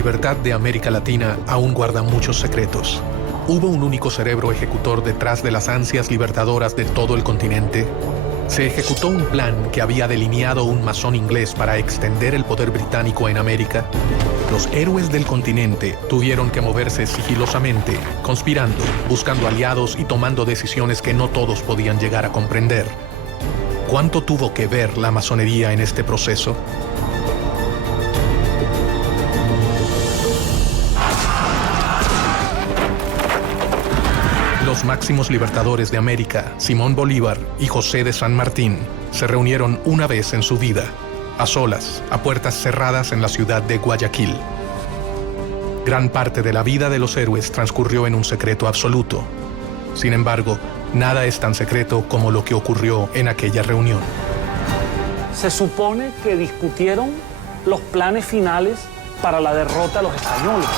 libertad de América Latina aún guarda muchos secretos. ¿Hubo un único cerebro ejecutor detrás de las ansias libertadoras de todo el continente? ¿Se ejecutó un plan que había delineado un masón inglés para extender el poder británico en América? Los héroes del continente tuvieron que moverse sigilosamente, conspirando, buscando aliados y tomando decisiones que no todos podían llegar a comprender. ¿Cuánto tuvo que ver la masonería en este proceso? Los máximos libertadores de América, Simón Bolívar y José de San Martín, se reunieron una vez en su vida, a solas, a puertas cerradas en la ciudad de Guayaquil. Gran parte de la vida de los héroes transcurrió en un secreto absoluto. Sin embargo, nada es tan secreto como lo que ocurrió en aquella reunión. Se supone que discutieron los planes finales para la derrota de los españoles.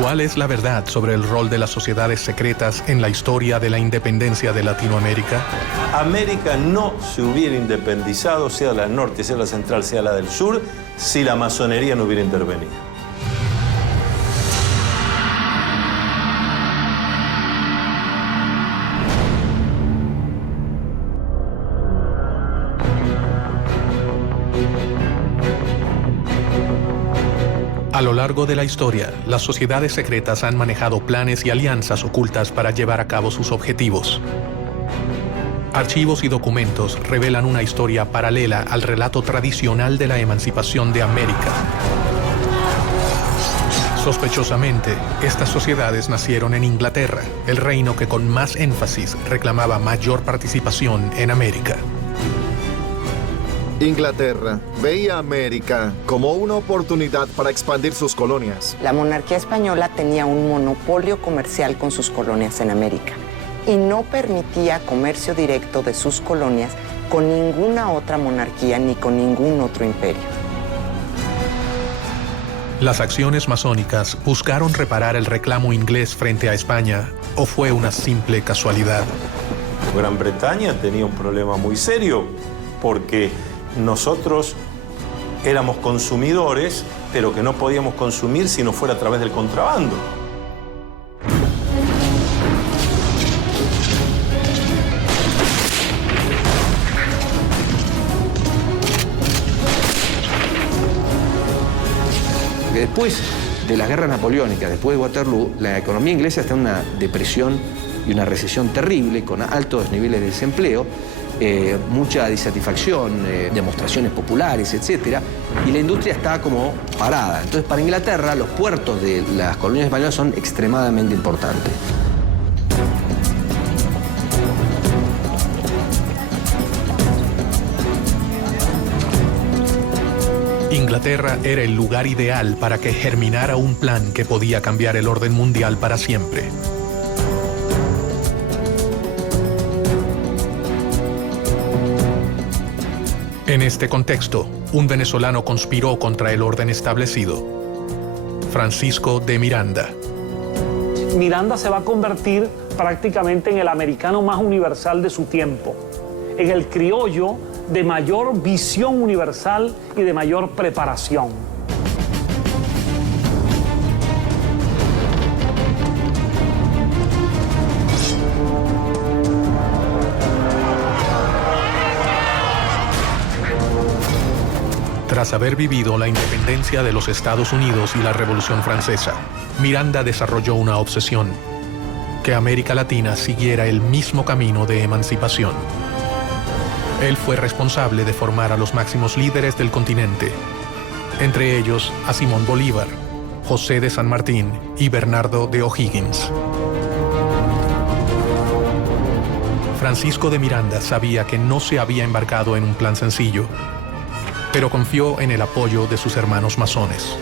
¿Cuál es la verdad sobre el rol de las sociedades secretas en la historia de la independencia de Latinoamérica? América no se hubiera independizado, sea la del norte, sea la central, sea la del sur, si la masonería no hubiera intervenido. A lo largo de la historia, las sociedades secretas han manejado planes y alianzas ocultas para llevar a cabo sus objetivos. Archivos y documentos revelan una historia paralela al relato tradicional de la emancipación de América. Sospechosamente, estas sociedades nacieron en Inglaterra, el reino que con más énfasis reclamaba mayor participación en América. Inglaterra veía a América como una oportunidad para expandir sus colonias. La monarquía española tenía un monopolio comercial con sus colonias en América y no permitía comercio directo de sus colonias con ninguna otra monarquía ni con ningún otro imperio. ¿Las acciones masónicas buscaron reparar el reclamo inglés frente a España o fue una simple casualidad? Gran Bretaña tenía un problema muy serio porque nosotros éramos consumidores, pero que no podíamos consumir si no fuera a través del contrabando. Después de las guerras napoleónicas, después de Waterloo, la economía inglesa está en una depresión y una recesión terrible, con altos niveles de desempleo, mucha disatisfacción, demostraciones populares, etc. Y la industria está como parada. Entonces, para Inglaterra, los puertos de las colonias españolas son extremadamente importantes. Inglaterra era el lugar ideal para que germinara un plan que podía cambiar el orden mundial para siempre. En este contexto, un venezolano conspiró contra el orden establecido: Francisco de Miranda. Miranda se va a convertir prácticamente en el americano más universal de su tiempo, en el criollo de mayor visión universal y de mayor preparación. Tras haber vivido la independencia de los Estados Unidos y la Revolución Francesa, Miranda desarrolló una obsesión: que América Latina siguiera el mismo camino de emancipación. Él fue responsable de formar a los máximos líderes del continente, entre ellos a Simón Bolívar, José de San Martín y Bernardo de O'Higgins. Francisco de Miranda sabía que no se había embarcado en un plan sencillo, pero confió en el apoyo de sus hermanos masones.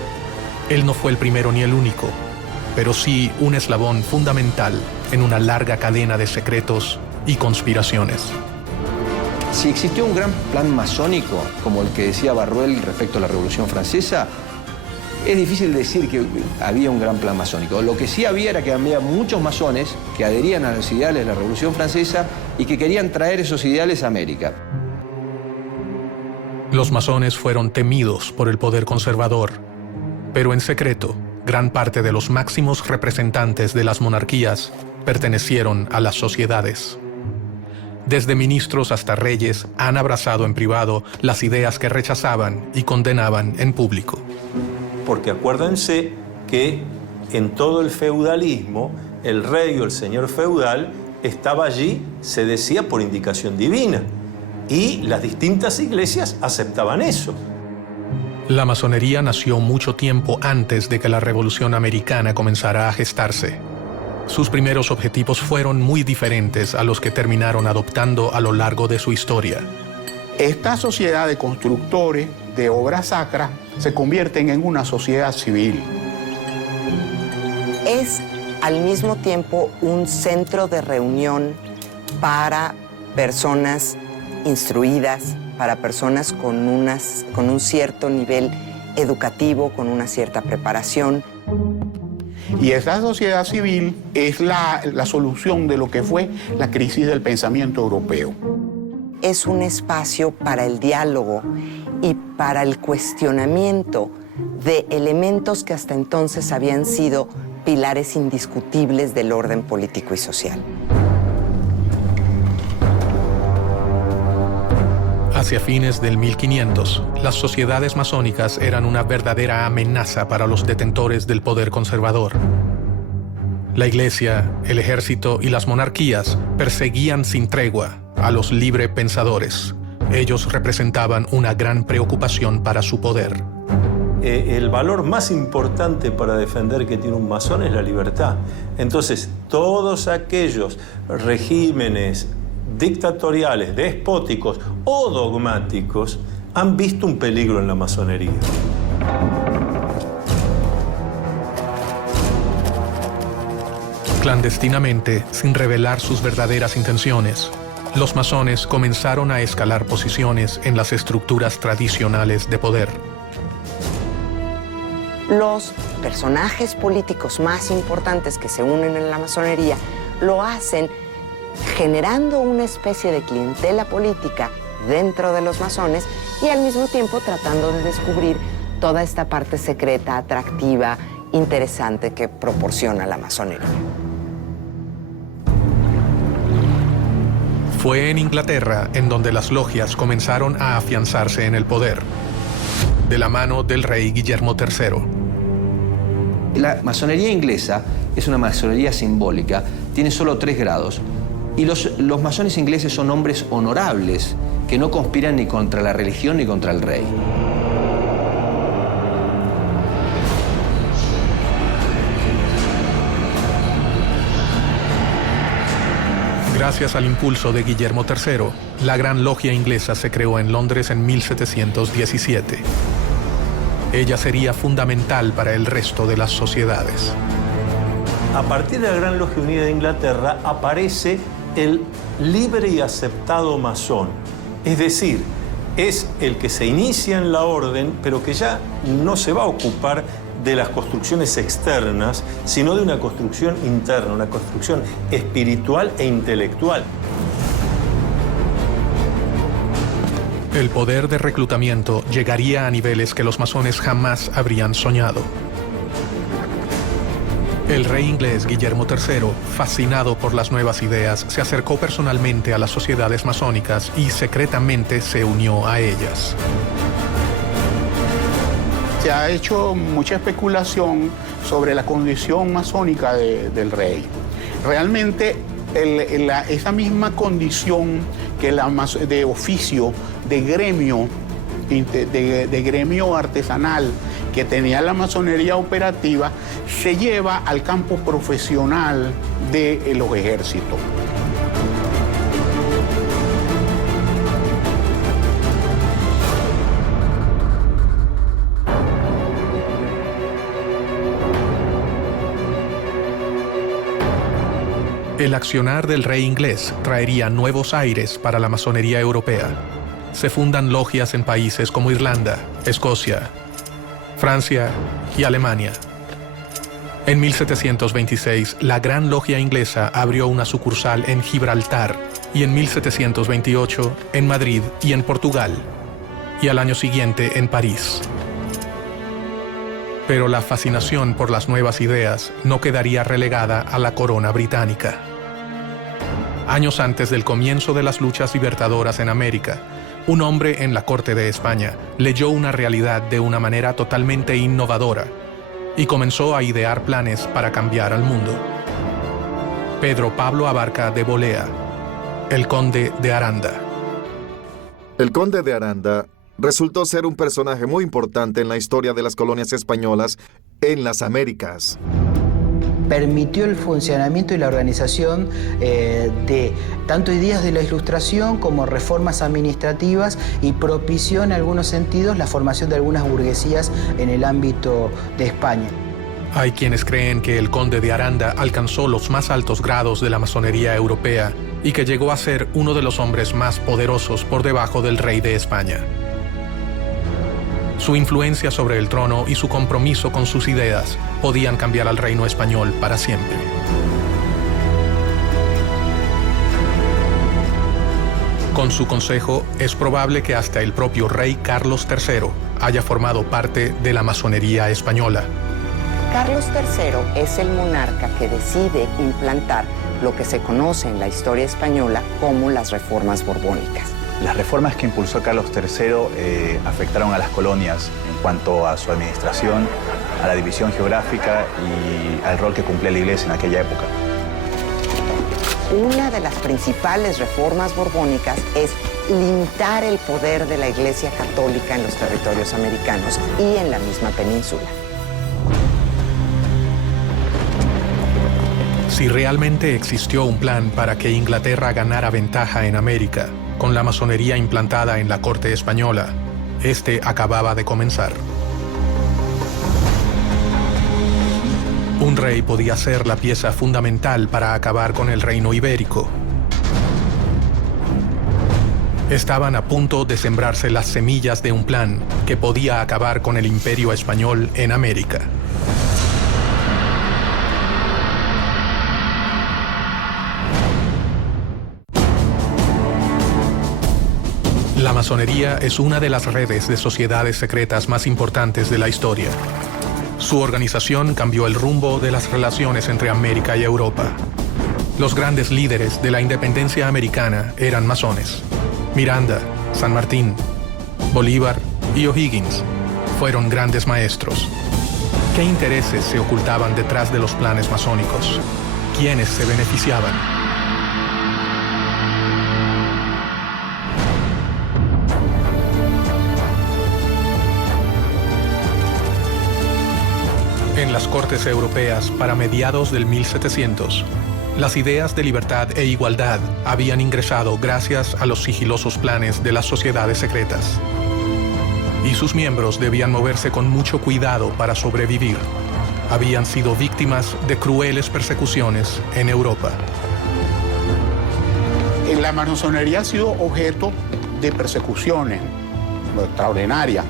Él no fue el primero ni el único, pero sí un eslabón fundamental en una larga cadena de secretos y conspiraciones. Si existió un gran plan masónico, como el que decía Barruel respecto a la Revolución Francesa, es difícil decir que había un gran plan masónico. Lo que sí había era que había muchos masones que adherían a los ideales de la Revolución Francesa y que querían traer esos ideales a América. Los masones fueron temidos por el poder conservador, pero en secreto, gran parte de los máximos representantes de las monarquías pertenecieron a las sociedades. Desde ministros hasta reyes han abrazado en privado las ideas que rechazaban y condenaban en público. Porque acuérdense que en todo el feudalismo, el rey o el señor feudal estaba allí, se decía, por indicación divina. Y las distintas iglesias aceptaban eso. La masonería nació mucho tiempo antes de que la Revolución Americana comenzara a gestarse. Sus primeros objetivos fueron muy diferentes a los que terminaron adoptando a lo largo de su historia. Esta sociedad de constructores de obras sacras se convierten en una sociedad civil. Es al mismo tiempo un centro de reunión para personas instruidas, para personas con un cierto nivel educativo, con una cierta preparación. Y esa sociedad civil es la solución de lo que fue la crisis del pensamiento europeo. Es un espacio para el diálogo y para el cuestionamiento de elementos que hasta entonces habían sido pilares indiscutibles del orden político y social. Hacia fines del 1500, las sociedades masónicas eran una verdadera amenaza para los detentores del poder conservador. La iglesia, el ejército y las monarquías perseguían sin tregua a los librepensadores. Ellos representaban una gran preocupación para su poder. El valor más importante para defender que tiene un masón es la libertad. Entonces, todos aquellos regímenes dictatoriales, despóticos o dogmáticos han visto un peligro en la masonería. Clandestinamente, sin revelar sus verdaderas intenciones, los masones comenzaron a escalar posiciones en las estructuras tradicionales de poder. Los personajes políticos más importantes que se unen en la masonería lo hacen generando una especie de clientela política dentro de los masones y al mismo tiempo tratando de descubrir toda esta parte secreta, atractiva, interesante que proporciona la masonería. Fue en Inglaterra en donde las logias comenzaron a afianzarse en el poder, de la mano del rey Guillermo III. La masonería inglesa es una masonería simbólica, tiene solo 3 grados. Y los masones ingleses son hombres honorables, que no conspiran ni contra la religión ni contra el rey. Gracias al impulso de Guillermo III, la Gran Logia Inglesa se creó en Londres en 1717. Ella sería fundamental para el resto de las sociedades. A partir de la Gran Logia Unida de Inglaterra aparece el libre y aceptado masón. Es decir, es el que se inicia en la orden, pero que ya no se va a ocupar de las construcciones externas, sino de una construcción interna, una construcción espiritual e intelectual. El poder de reclutamiento llegaría a niveles que los masones jamás habrían soñado. El rey inglés Guillermo III, fascinado por las nuevas ideas, se acercó personalmente a las sociedades masónicas y secretamente se unió a ellas. Se ha hecho mucha especulación sobre la condición masónica del rey. Realmente esa misma condición que de oficio, de gremio artesanal que tenía la masonería operativa, se lleva al campo profesional de los ejércitos. El accionar del rey inglés traería nuevos aires para la masonería europea. Se fundan logias en países como Irlanda, Escocia, Francia y Alemania. En 1726, la Gran Logia Inglesa abrió una sucursal en Gibraltar y en 1728 en Madrid y en Portugal. y al año siguiente en París. Pero la fascinación por las nuevas ideas no quedaría relegada a la corona británica. Años antes del comienzo de las luchas libertadoras en América, un hombre en la corte de España leyó una realidad de una manera totalmente innovadora y comenzó a idear planes para cambiar al mundo. Pedro Pablo Abarca de Bolea, el conde de Aranda. El conde de Aranda resultó ser un personaje muy importante en la historia de las colonias españolas en las Américas. Permitió el funcionamiento y la organización de tanto ideas de la Ilustración como reformas administrativas y propició en algunos sentidos la formación de algunas burguesías en el ámbito de España. Hay quienes creen que el conde de Aranda alcanzó los más altos grados de la masonería europea y que llegó a ser uno de los hombres más poderosos por debajo del rey de España. Su influencia sobre el trono y su compromiso con sus ideas podían cambiar al reino español para siempre. Con su consejo, es probable que hasta el propio rey Carlos III haya formado parte de la masonería española. Carlos III es el monarca que decide implantar lo que se conoce en la historia española como las reformas borbónicas. Las reformas que impulsó Carlos III afectaron a las colonias en cuanto a su administración, a la división geográfica y al rol que cumplía la Iglesia en aquella época. Una de las principales reformas borbónicas es limitar el poder de la Iglesia Católica en los territorios americanos y en la misma península. Si realmente existió un plan para que Inglaterra ganara ventaja en América, con la masonería implantada en la corte española, este acababa de comenzar. Un rey podía ser la pieza fundamental para acabar con el reino ibérico. Estaban a punto de sembrarse las semillas de un plan que podía acabar con el imperio español en América. La masonería es una de las redes de sociedades secretas más importantes de la historia. Su organización cambió el rumbo de las relaciones entre América y Europa. Los grandes líderes de la independencia americana eran masones. Miranda, San Martín, Bolívar y O'Higgins fueron grandes maestros. ¿Qué intereses se ocultaban detrás de los planes masónicos? ¿Quiénes se beneficiaban? En las cortes europeas para mediados del 1700, las ideas de libertad e igualdad habían ingresado gracias a los sigilosos planes de las sociedades secretas. Y sus miembros debían moverse con mucho cuidado para sobrevivir. Habían sido víctimas de crueles persecuciones en Europa. La masonería ha sido objeto de persecuciones extraordinarias.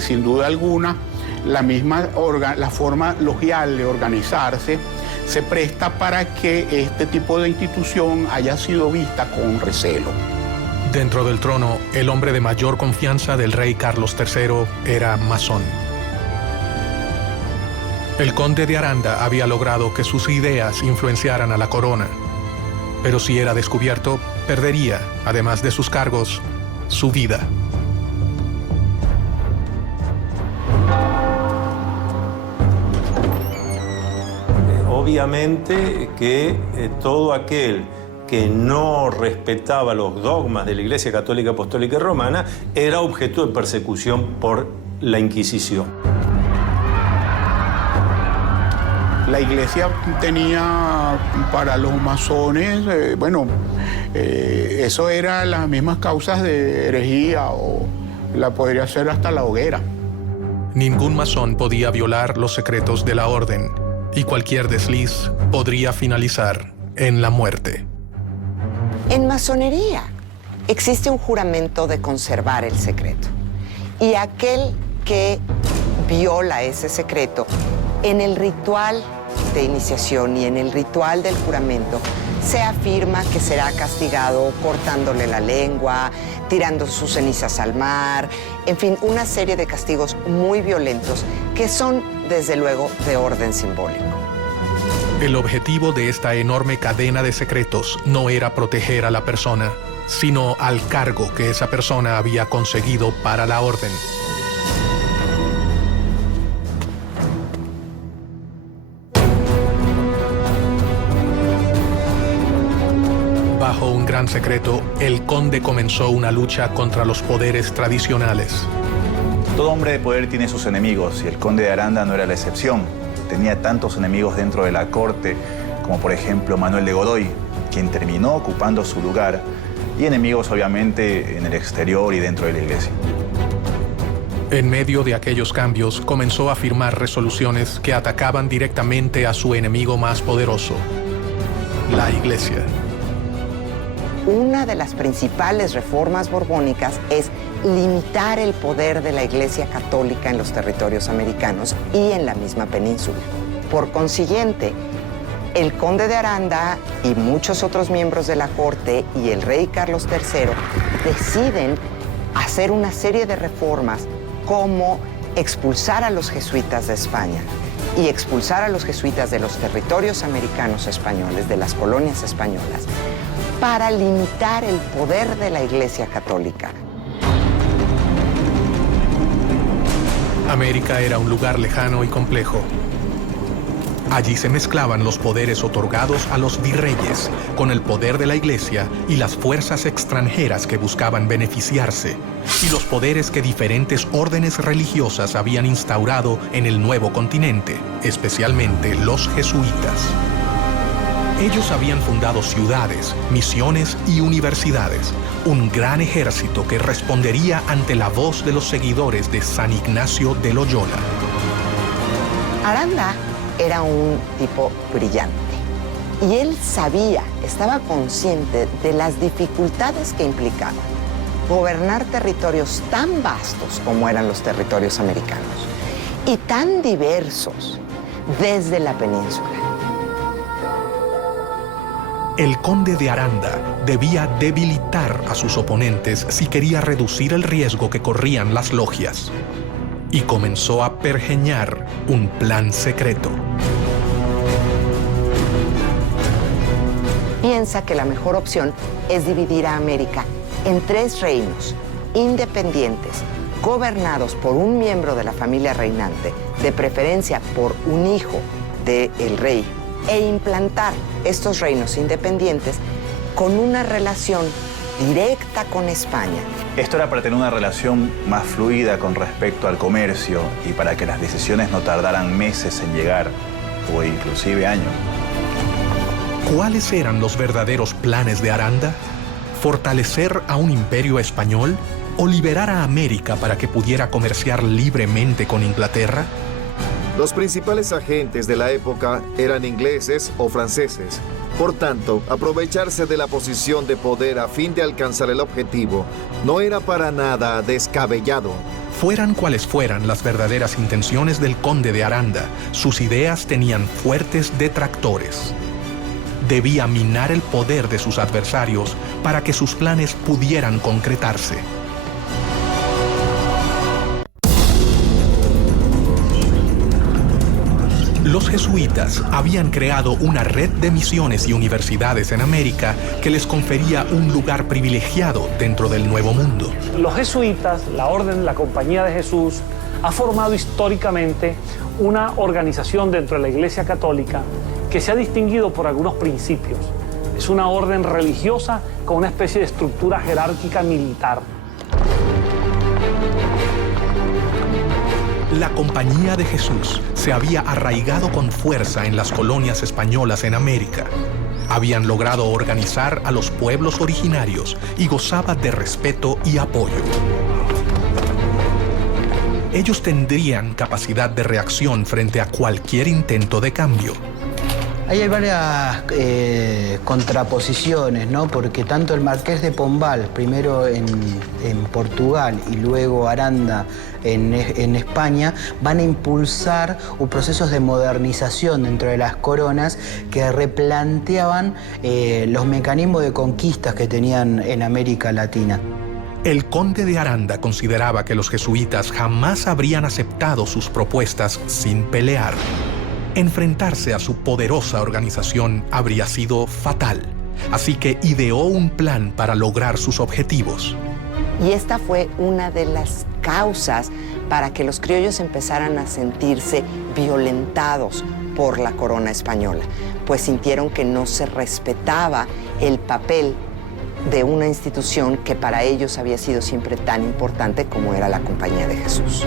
Sin duda alguna, la forma logial de organizarse se presta para que este tipo de institución haya sido vista con recelo. Dentro del trono, el hombre de mayor confianza del rey Carlos III era masón. El conde de Aranda había logrado que sus ideas influenciaran a la corona, pero si era descubierto, perdería, además de sus cargos, su vida. Obviamente que todo aquel que no respetaba los dogmas de la Iglesia Católica Apostólica y Romana era objeto de persecución por la Inquisición. La Iglesia tenía para los masones, eso era las mismas causas de herejía o la podría ser hasta la hoguera. Ningún masón podía violar los secretos de la orden y cualquier desliz podría finalizar en la muerte. En masonería existe un juramento de conservar el secreto. Y aquel que viola ese secreto, en el ritual de iniciación y en el ritual del juramento, Se afirma que será castigado cortándole la lengua, tirando sus cenizas al mar, en fin, una serie de castigos muy violentos que son, desde luego, de orden simbólico. El objetivo de esta enorme cadena de secretos no era proteger a la persona, sino al cargo que esa persona había conseguido para la orden. Bajo un gran secreto, el conde comenzó una lucha contra los poderes tradicionales. Todo hombre de poder tiene sus enemigos y el conde de Aranda no era la excepción. Tenía tantos enemigos dentro de la corte como por ejemplo Manuel de Godoy, quien terminó ocupando su lugar, y enemigos obviamente en el exterior y dentro de la iglesia. En medio de aquellos cambios, comenzó a firmar resoluciones que atacaban directamente a su enemigo más poderoso, la iglesia. Una de las principales reformas borbónicas es limitar el poder de la Iglesia Católica en los territorios americanos y en la misma península. Por consiguiente, el conde de Aranda y muchos otros miembros de la corte y el rey Carlos III deciden hacer una serie de reformas como expulsar a los jesuitas de España y expulsar a los jesuitas de los territorios americanos españoles, de las colonias españolas, para limitar el poder de la Iglesia Católica. América era un lugar lejano y complejo. Allí se mezclaban los poderes otorgados a los virreyes con el poder de la Iglesia y las fuerzas extranjeras que buscaban beneficiarse, y los poderes que diferentes órdenes religiosas habían instaurado en el nuevo continente, especialmente los jesuitas. Ellos habían fundado ciudades, misiones y universidades, un gran ejército que respondería ante la voz de los seguidores de San Ignacio de Loyola. Aranda era un tipo brillante y él sabía, estaba consciente de las dificultades que implicaba gobernar territorios tan vastos como eran los territorios americanos y tan diversos desde la península. El conde de Aranda debía debilitar a sus oponentes si quería reducir el riesgo que corrían las logias. Y comenzó a pergeñar un plan secreto. Piensa que la mejor opción es dividir a América en 3 reinos independientes, gobernados por un miembro de la familia reinante, de preferencia por un hijo del rey, e implantar estos reinos independientes con una relación directa con España. Esto era para tener una relación más fluida con respecto al comercio y para que las decisiones no tardaran meses en llegar, o inclusive años. ¿Cuáles eran los verdaderos planes de Aranda? ¿Fortalecer a un imperio español o liberar a América para que pudiera comerciar libremente con Inglaterra? Los principales agentes de la época eran ingleses o franceses. Por tanto, aprovecharse de la posición de poder a fin de alcanzar el objetivo no era para nada descabellado. Fueran cuales fueran las verdaderas intenciones del conde de Aranda, sus ideas tenían fuertes detractores. Debía minar el poder de sus adversarios para que sus planes pudieran concretarse. Los jesuitas habían creado una red de misiones y universidades en América que les confería un lugar privilegiado dentro del Nuevo Mundo. Los jesuitas, la Orden, la Compañía de Jesús, ha formado históricamente una organización dentro de la Iglesia Católica que se ha distinguido por algunos principios. Es una orden religiosa con una especie de estructura jerárquica militar. La Compañía de Jesús se había arraigado con fuerza en las colonias españolas en América. Habían logrado organizar a los pueblos originarios y gozaba de respeto y apoyo. Ellos tendrían capacidad de reacción frente a cualquier intento de cambio. Ahí hay varias contraposiciones, ¿no? Porque tanto el Marqués de Pombal, primero en Portugal y luego Aranda en España, van a impulsar procesos de modernización dentro de las coronas que replanteaban los mecanismos de conquistas que tenían en América Latina. El conde de Aranda consideraba que los jesuitas jamás habrían aceptado sus propuestas sin pelear. Enfrentarse a su poderosa organización habría sido fatal, así que ideó un plan para lograr sus objetivos. Y esta fue una de las causas para que los criollos empezaran a sentirse violentados por la corona española, pues sintieron que no se respetaba el papel de una institución que para ellos había sido siempre tan importante como era la Compañía de Jesús.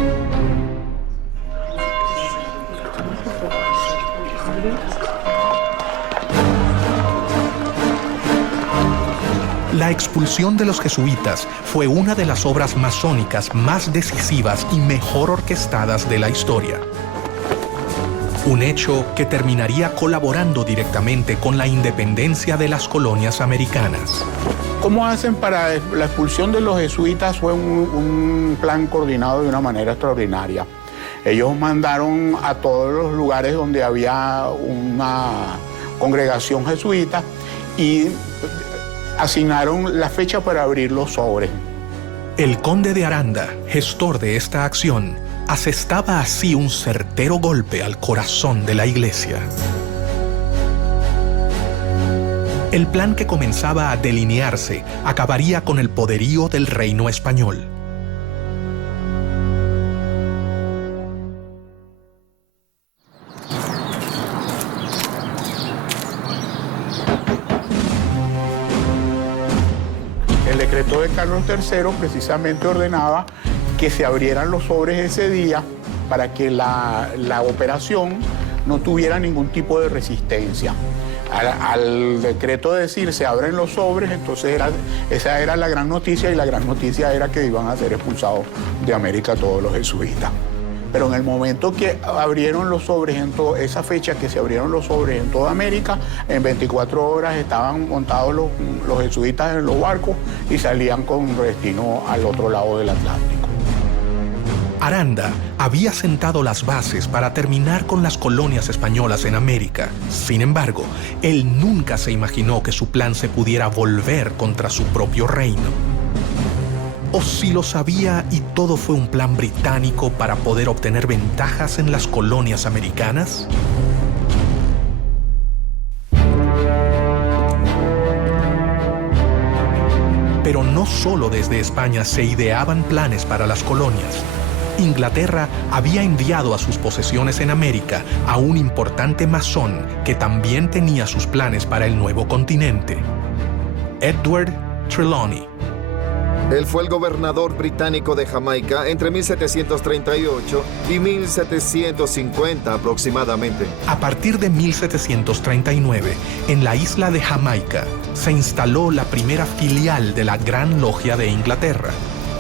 La expulsión de los jesuitas fue una de las obras masónicas más decisivas y mejor orquestadas de la historia. Un hecho que terminaría colaborando directamente con la independencia de las colonias americanas. ¿Cómo hacen para la expulsión de los jesuitas? Fue un plan coordinado de una manera extraordinaria. Ellos mandaron a todos los lugares donde había una congregación jesuita y asignaron la fecha para abrir los sobres. El conde de Aranda, gestor de esta acción, asestaba así un certero golpe al corazón de la iglesia. El plan que comenzaba a delinearse acabaría con el poderío del reino español. El decreto de Carlos III precisamente ordenaba que se abrieran los sobres ese día para que la operación no tuviera ningún tipo de resistencia. Al decreto de decir se abren los sobres, entonces esa era la gran noticia, y la gran noticia era que iban a ser expulsados de América todos los jesuitas. Pero en el momento que abrieron los sobres, esa fecha que se abrieron los sobres en toda América, en 24 horas estaban montados los jesuitas en los barcos y salían con destino al otro lado del Atlántico. Aranda había sentado las bases para terminar con las colonias españolas en América. Sin embargo, él nunca se imaginó que su plan se pudiera volver contra su propio reino. ¿O si lo sabía y todo fue un plan británico para poder obtener ventajas en las colonias americanas? Pero no solo desde España se ideaban planes para las colonias. Inglaterra había enviado a sus posesiones en América a un importante masón que también tenía sus planes para el nuevo continente: Edward Trelawney. Él fue el gobernador británico de Jamaica entre 1738 y 1750 aproximadamente. A partir de 1739, en la isla de Jamaica, se instaló la primera filial de la Gran Logia de Inglaterra,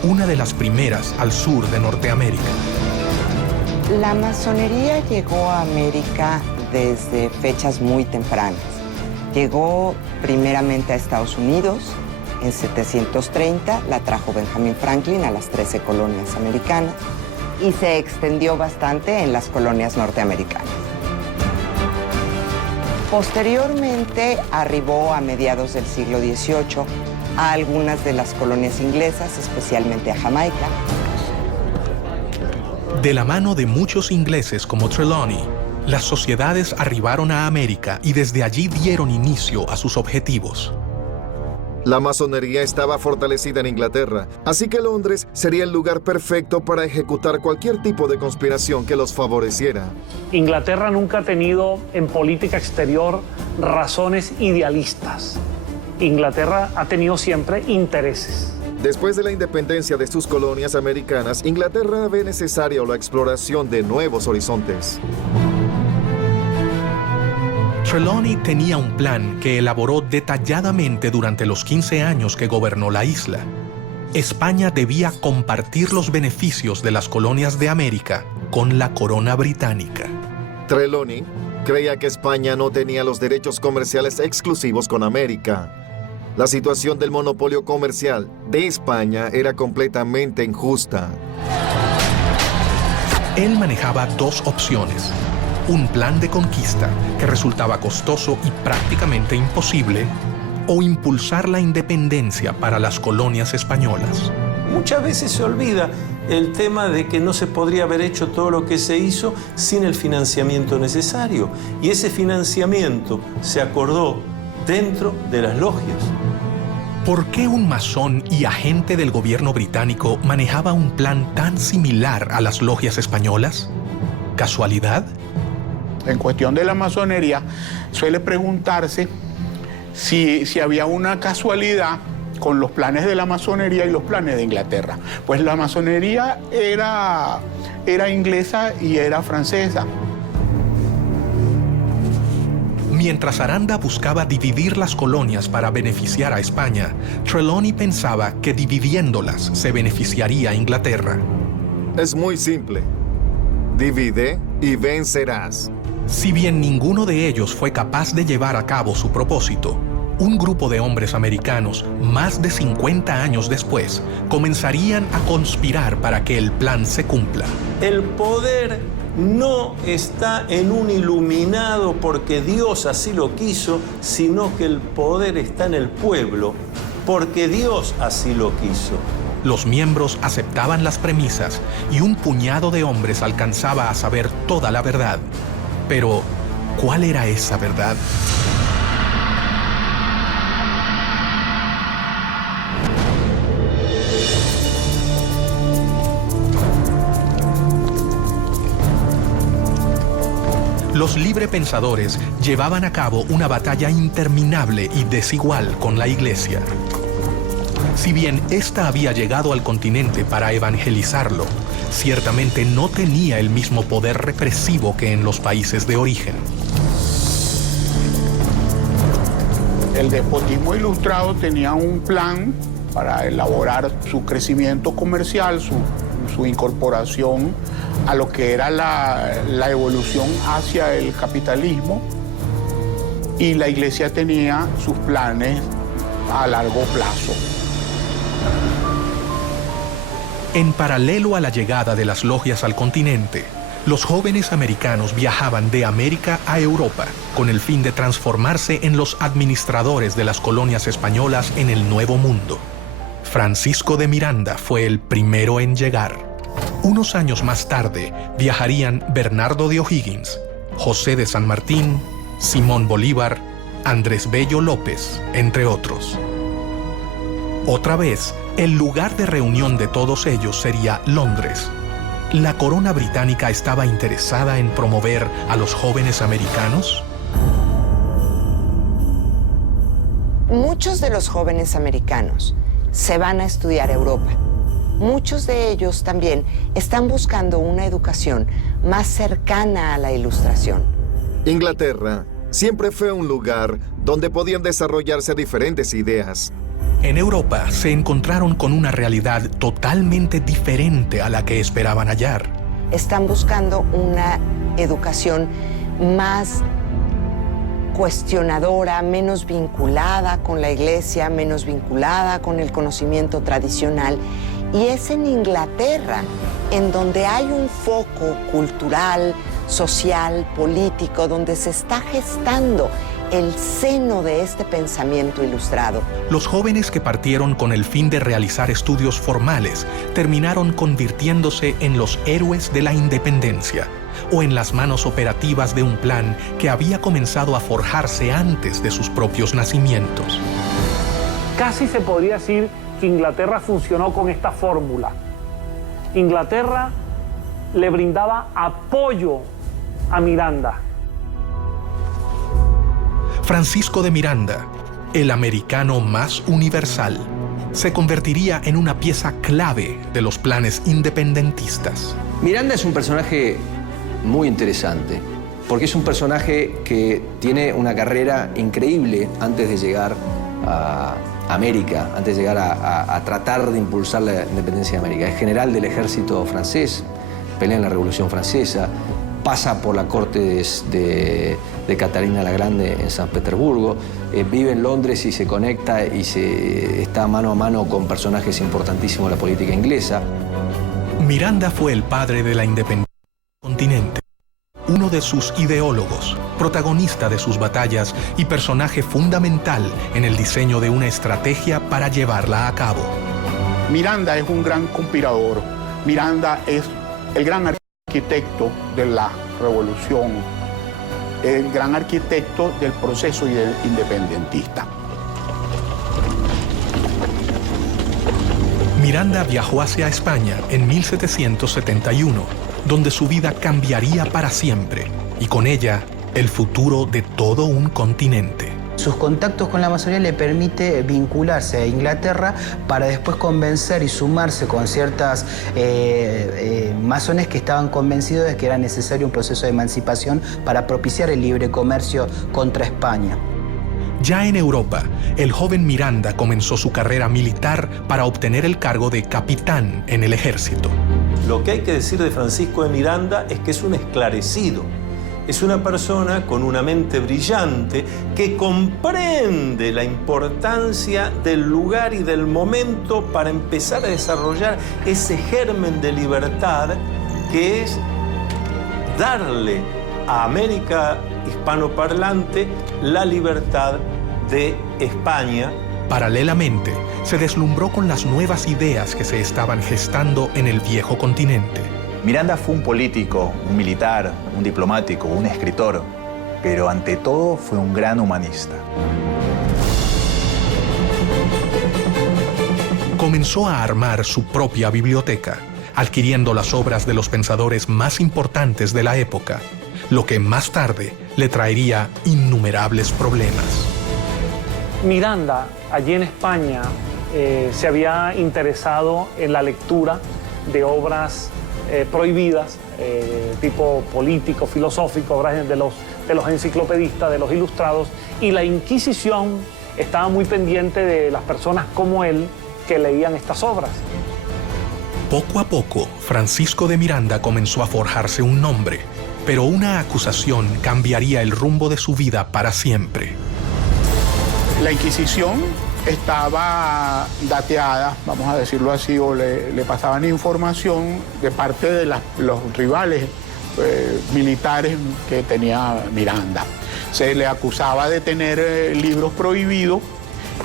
una de las primeras al sur de Norteamérica. La masonería llegó a América desde fechas muy tempranas. Llegó primeramente a Estados Unidos. En 730 la trajo Benjamin Franklin a las 13 colonias americanas y se extendió bastante en las colonias norteamericanas. Posteriormente arribó a mediados del siglo XVIII a algunas de las colonias inglesas, especialmente a Jamaica. De la mano de muchos ingleses como Trelawney, las sociedades arribaron a América y desde allí dieron inicio a sus objetivos. La masonería estaba fortalecida en Inglaterra, así que Londres sería el lugar perfecto para ejecutar cualquier tipo de conspiración que los favoreciera. Inglaterra nunca ha tenido en política exterior razones idealistas. Inglaterra ha tenido siempre intereses. Después de la independencia de sus colonias americanas, Inglaterra ve necesaria la exploración de nuevos horizontes. Trelawney tenía un plan que elaboró detalladamente durante los 15 años que gobernó la isla. España debía compartir los beneficios de las colonias de América con la corona británica. Trelawney creía que España no tenía los derechos comerciales exclusivos con América. La situación del monopolio comercial de España era completamente injusta. Él manejaba dos opciones: un plan de conquista que resultaba costoso y prácticamente imposible, o impulsar la independencia para las colonias españolas. Muchas veces se olvida el tema de que no se podría haber hecho todo lo que se hizo sin el financiamiento necesario. Y ese financiamiento se acordó dentro de las logias. ¿Por qué un masón y agente del gobierno británico manejaba un plan tan similar a las logias españolas? ¿Casualidad? En cuestión de la masonería, suele preguntarse si había una casualidad con los planes de la masonería y los planes de Inglaterra. Pues la masonería era inglesa y era francesa. Mientras Aranda buscaba dividir las colonias para beneficiar a España, Trelawney pensaba que dividiéndolas se beneficiaría a Inglaterra. Es muy simple. Divide y vencerás. Si bien ninguno de ellos fue capaz de llevar a cabo su propósito, un grupo de hombres americanos, más de 50 años después, comenzarían a conspirar para que el plan se cumpla. El poder no está en un iluminado porque Dios así lo quiso, sino que el poder está en el pueblo porque Dios así lo quiso. Los miembros aceptaban las premisas y un puñado de hombres alcanzaba a saber toda la verdad. Pero, ¿cuál era esa verdad? Los librepensadores llevaban a cabo una batalla interminable y desigual con la Iglesia. Si bien ésta había llegado al continente para evangelizarlo, ciertamente no tenía el mismo poder represivo que en los países de origen. El despotismo ilustrado tenía un plan para elaborar su crecimiento comercial, su incorporación a lo que era la evolución hacia el capitalismo, y la Iglesia tenía sus planes a largo plazo. En paralelo a la llegada de las logias al continente, los jóvenes americanos viajaban de América a Europa con el fin de transformarse en los administradores de las colonias españolas en el Nuevo Mundo. Francisco de Miranda fue el primero en llegar. Unos años más tarde viajarían Bernardo de O'Higgins, José de San Martín, Simón Bolívar, Andrés Bello López, entre otros. Otra vez, el lugar de reunión de todos ellos sería Londres. ¿La corona británica estaba interesada en promover a los jóvenes americanos? Muchos de los jóvenes americanos se van a estudiar a Europa. Muchos de ellos también están buscando una educación más cercana a la Ilustración. Inglaterra siempre fue un lugar donde podían desarrollarse diferentes ideas. En Europa se encontraron con una realidad totalmente diferente a la que esperaban hallar. Están buscando una educación más cuestionadora, menos vinculada con la Iglesia, menos vinculada con el conocimiento tradicional. Y es en Inglaterra en donde hay un foco cultural, social, político, donde se está gestando el seno de este pensamiento ilustrado. Los jóvenes que partieron con el fin de realizar estudios formales terminaron convirtiéndose en los héroes de la independencia o en las manos operativas de un plan que había comenzado a forjarse antes de sus propios nacimientos. Casi se podría decir que Inglaterra funcionó con esta fórmula. Inglaterra le brindaba apoyo a Miranda. Francisco de Miranda, el americano más universal, se convertiría en una pieza clave de los planes independentistas. Miranda es un personaje muy interesante, porque es un personaje que tiene una carrera increíble antes de llegar a América, antes de llegar a tratar de impulsar la independencia de América. Es general del ejército francés, pelea en la Revolución Francesa, pasa por la corte de Catalina la Grande en San Petersburgo, vive en Londres y se conecta y está mano a mano con personajes importantísimos de la política inglesa. Miranda fue el padre de la independencia del continente, uno de sus ideólogos, protagonista de sus batallas y personaje fundamental en el diseño de una estrategia para llevarla a cabo. Miranda es un gran conspirador. Miranda es el gran arquitecto de la revolución, el gran arquitecto del proceso independentista. Miranda viajó hacia España en 1771, donde su vida cambiaría para siempre y con ella el futuro de todo un continente. Sus contactos con la masonería le permite vincularse a Inglaterra para después convencer y sumarse con ciertas masones que estaban convencidos de que era necesario un proceso de emancipación para propiciar el libre comercio contra España. Ya en Europa, el joven Miranda comenzó su carrera militar para obtener el cargo de capitán en el ejército. Lo que hay que decir de Francisco de Miranda es que es un esclarecido. Es una persona con una mente brillante que comprende la importancia del lugar y del momento para empezar a desarrollar ese germen de libertad que es darle a América hispanoparlante la libertad de España. Paralelamente, se deslumbró con las nuevas ideas que se estaban gestando en el viejo continente. Miranda fue un político, un militar, un diplomático, un escritor, pero ante todo fue un gran humanista. Comenzó a armar su propia biblioteca, adquiriendo las obras de los pensadores más importantes de la época, lo que más tarde le traería innumerables problemas. Miranda, allí en España, se había interesado en la lectura de obras prohibidas, tipo político, filosófico, obras de los enciclopedistas, de los ilustrados, y la Inquisición estaba muy pendiente de las personas como él que leían estas obras. Poco a poco, Francisco de Miranda comenzó a forjarse un nombre, pero una acusación cambiaría el rumbo de su vida para siempre. La Inquisición estaba dateada, vamos a decirlo así, o le pasaban información de parte de los rivales militares que tenía Miranda. Se le acusaba de tener libros prohibidos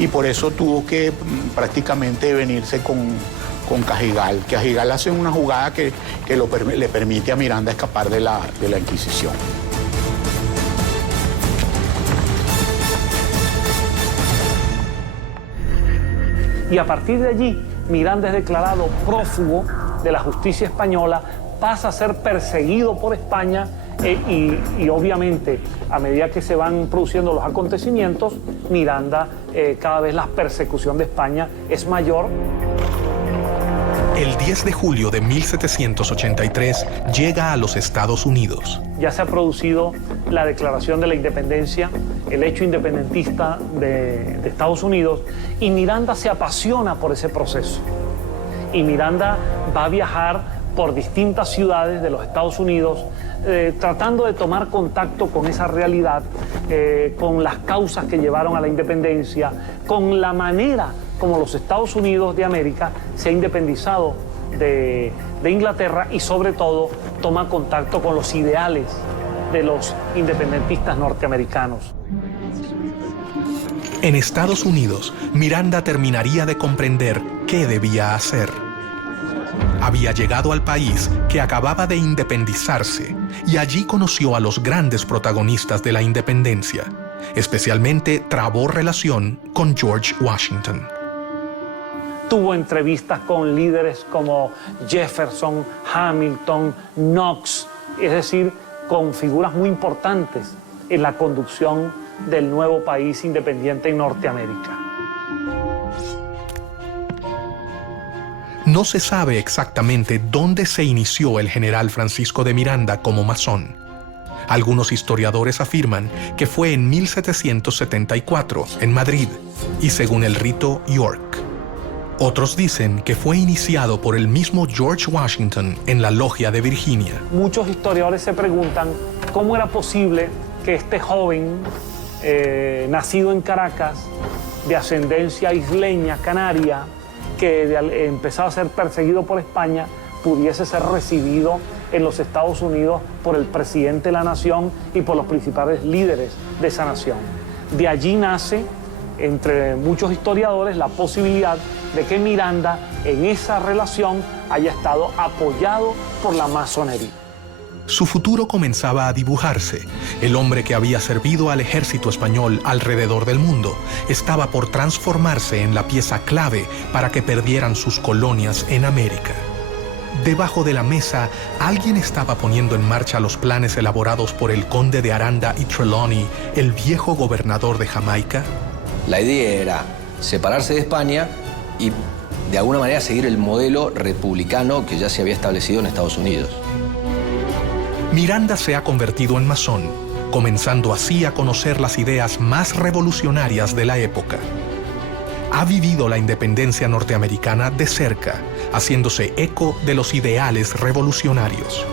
y por eso tuvo que prácticamente venirse con Cajigal. Cajigal hace una jugada que le permite a Miranda escapar de la Inquisición. Y a partir de allí, Miranda es declarado prófugo de la justicia española, pasa a ser perseguido por España y obviamente, a medida que se van produciendo los acontecimientos, Miranda, cada vez la persecución de España es mayor. El 10 de julio de 1783 llega a los Estados Unidos. Ya se ha producido la declaración de la independencia, el hecho independentista de Estados Unidos, y Miranda se apasiona por ese proceso. Y Miranda va a viajar por distintas ciudades de los Estados Unidos, tratando de tomar contacto con esa realidad, con las causas que llevaron a la independencia, con la manera como los Estados Unidos de América se ha independizado de Inglaterra y sobre todo toma contacto con los ideales de los independentistas norteamericanos. En Estados Unidos, Miranda terminaría de comprender qué debía hacer. Había llegado al país que acababa de independizarse y allí conoció a los grandes protagonistas de la independencia. Especialmente trabó relación con George Washington. Tuvo entrevistas con líderes como Jefferson, Hamilton, Knox, es decir, con figuras muy importantes en la conducción del nuevo país independiente en Norteamérica. No se sabe exactamente dónde se inició el general Francisco de Miranda como masón. Algunos historiadores afirman que fue en 1774, en Madrid, y según el rito, York. Otros dicen que fue iniciado por el mismo George Washington en la Logia de Virginia. Muchos historiadores se preguntan cómo era posible que este joven, nacido en Caracas, de ascendencia isleña, canaria, que empezaba a ser perseguido por España, pudiese ser recibido en los Estados Unidos por el presidente de la nación y por los principales líderes de esa nación. De allí nace, entre muchos historiadores, la posibilidad de que Miranda en esa relación haya estado apoyado por la masonería. Su futuro comenzaba a dibujarse. El hombre que había servido al ejército español alrededor del mundo estaba por transformarse en la pieza clave para que perdieran sus colonias en América. Debajo de la mesa, alguien estaba poniendo en marcha los planes elaborados por el conde de Aranda y Trelawney, el viejo gobernador de Jamaica. La idea era separarse de España y de alguna manera seguir el modelo republicano que ya se había establecido en Estados Unidos. Miranda se ha convertido en masón, comenzando así a conocer las ideas más revolucionarias de la época. Ha vivido la independencia norteamericana de cerca, haciéndose eco de los ideales revolucionarios.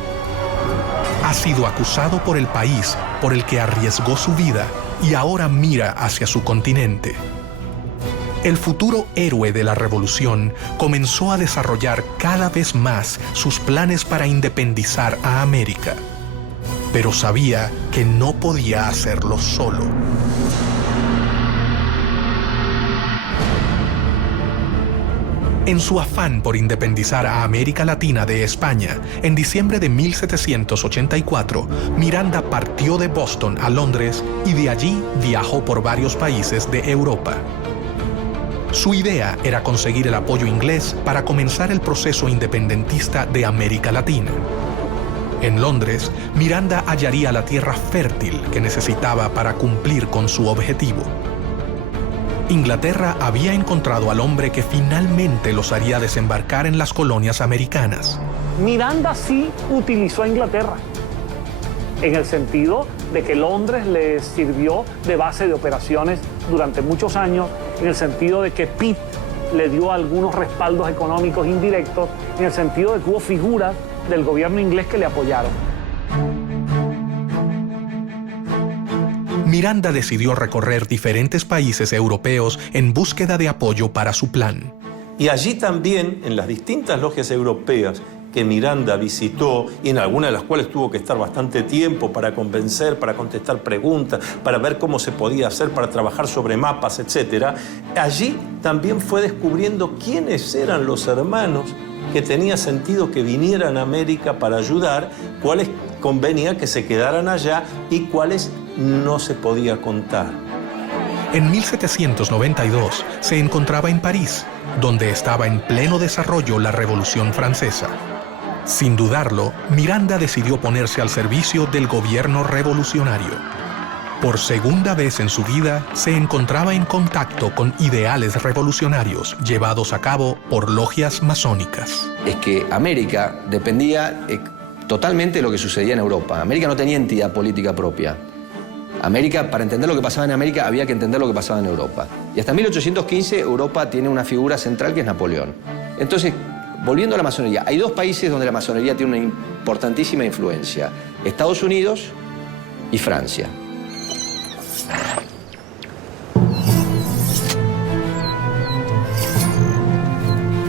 Ha sido acusado por el país por el que arriesgó su vida y ahora mira hacia su continente. El futuro héroe de la revolución comenzó a desarrollar cada vez más sus planes para independizar a América, pero sabía que no podía hacerlo solo. En su afán por independizar a América Latina de España, en diciembre de 1784, Miranda partió de Boston a Londres y de allí viajó por varios países de Europa. Su idea era conseguir el apoyo inglés para comenzar el proceso independentista de América Latina. En Londres, Miranda hallaría la tierra fértil que necesitaba para cumplir con su objetivo. Inglaterra había encontrado al hombre que finalmente los haría desembarcar en las colonias americanas. Miranda sí utilizó a Inglaterra, en el sentido de que Londres le sirvió de base de operaciones durante muchos años, en el sentido de que Pitt le dio algunos respaldos económicos indirectos, en el sentido de que hubo figuras del gobierno inglés que le apoyaron. Miranda decidió recorrer diferentes países europeos en búsqueda de apoyo para su plan. Y allí también, en las distintas logias europeas que Miranda visitó y en algunas de las cuales tuvo que estar bastante tiempo para convencer, para contestar preguntas, para ver cómo se podía hacer, para trabajar sobre mapas, etc. Allí también fue descubriendo quiénes eran los hermanos que tenía sentido que vinieran a América para ayudar, cuáles convenía que se quedaran allá y cuáles no se podía contar. En 1792 se encontraba en París, donde estaba en pleno desarrollo la Revolución Francesa. Sin dudarlo, Miranda decidió ponerse al servicio del gobierno revolucionario. Por segunda vez en su vida, se encontraba en contacto con ideales revolucionarios llevados a cabo por logias masónicas. Es que América dependía totalmente de lo que sucedía en Europa. América no tenía entidad política propia. América, para entender lo que pasaba en América, había que entender lo que pasaba en Europa. Y hasta 1815, Europa tiene una figura central que es Napoleón. Entonces, volviendo a la masonería, hay dos países donde la masonería tiene una importantísima influencia: Estados Unidos y Francia.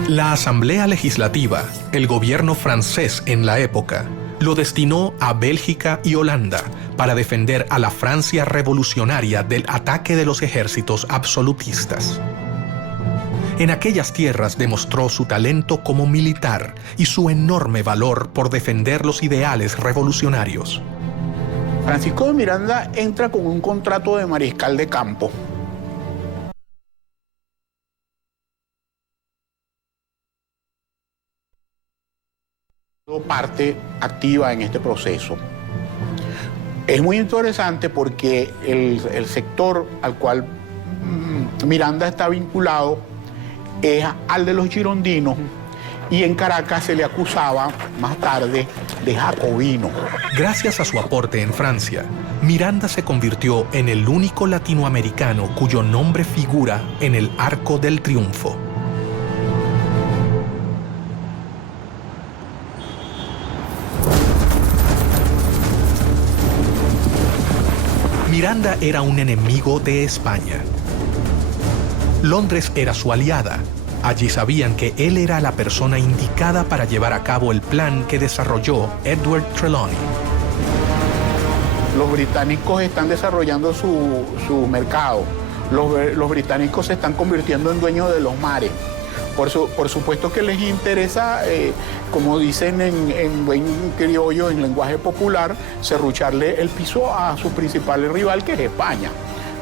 La Asamblea Legislativa, el gobierno francés en la época, lo destinó a Bélgica y Holanda para defender a la Francia revolucionaria del ataque de los ejércitos absolutistas. En aquellas tierras demostró su talento como militar y su enorme valor por defender los ideales revolucionarios. Francisco de Miranda entra con un contrato de mariscal de campo. Parte activa en este proceso. Es muy interesante porque el sector al cual Miranda está vinculado es al de los girondinos, y en Caracas se le acusaba más tarde de jacobino. Gracias a su aporte en Francia, Miranda se convirtió en el único latinoamericano cuyo nombre figura en el Arco del Triunfo. Miranda era un enemigo de España. Londres era su aliada. Allí sabían que él era la persona indicada para llevar a cabo el plan que desarrolló Edward Trelawney. Los británicos están desarrollando su mercado. Los británicos se están convirtiendo en dueños de los mares. Por supuesto que les interesa, como dicen en buen criollo, en lenguaje popular, serrucharle el piso a su principal rival, que es España.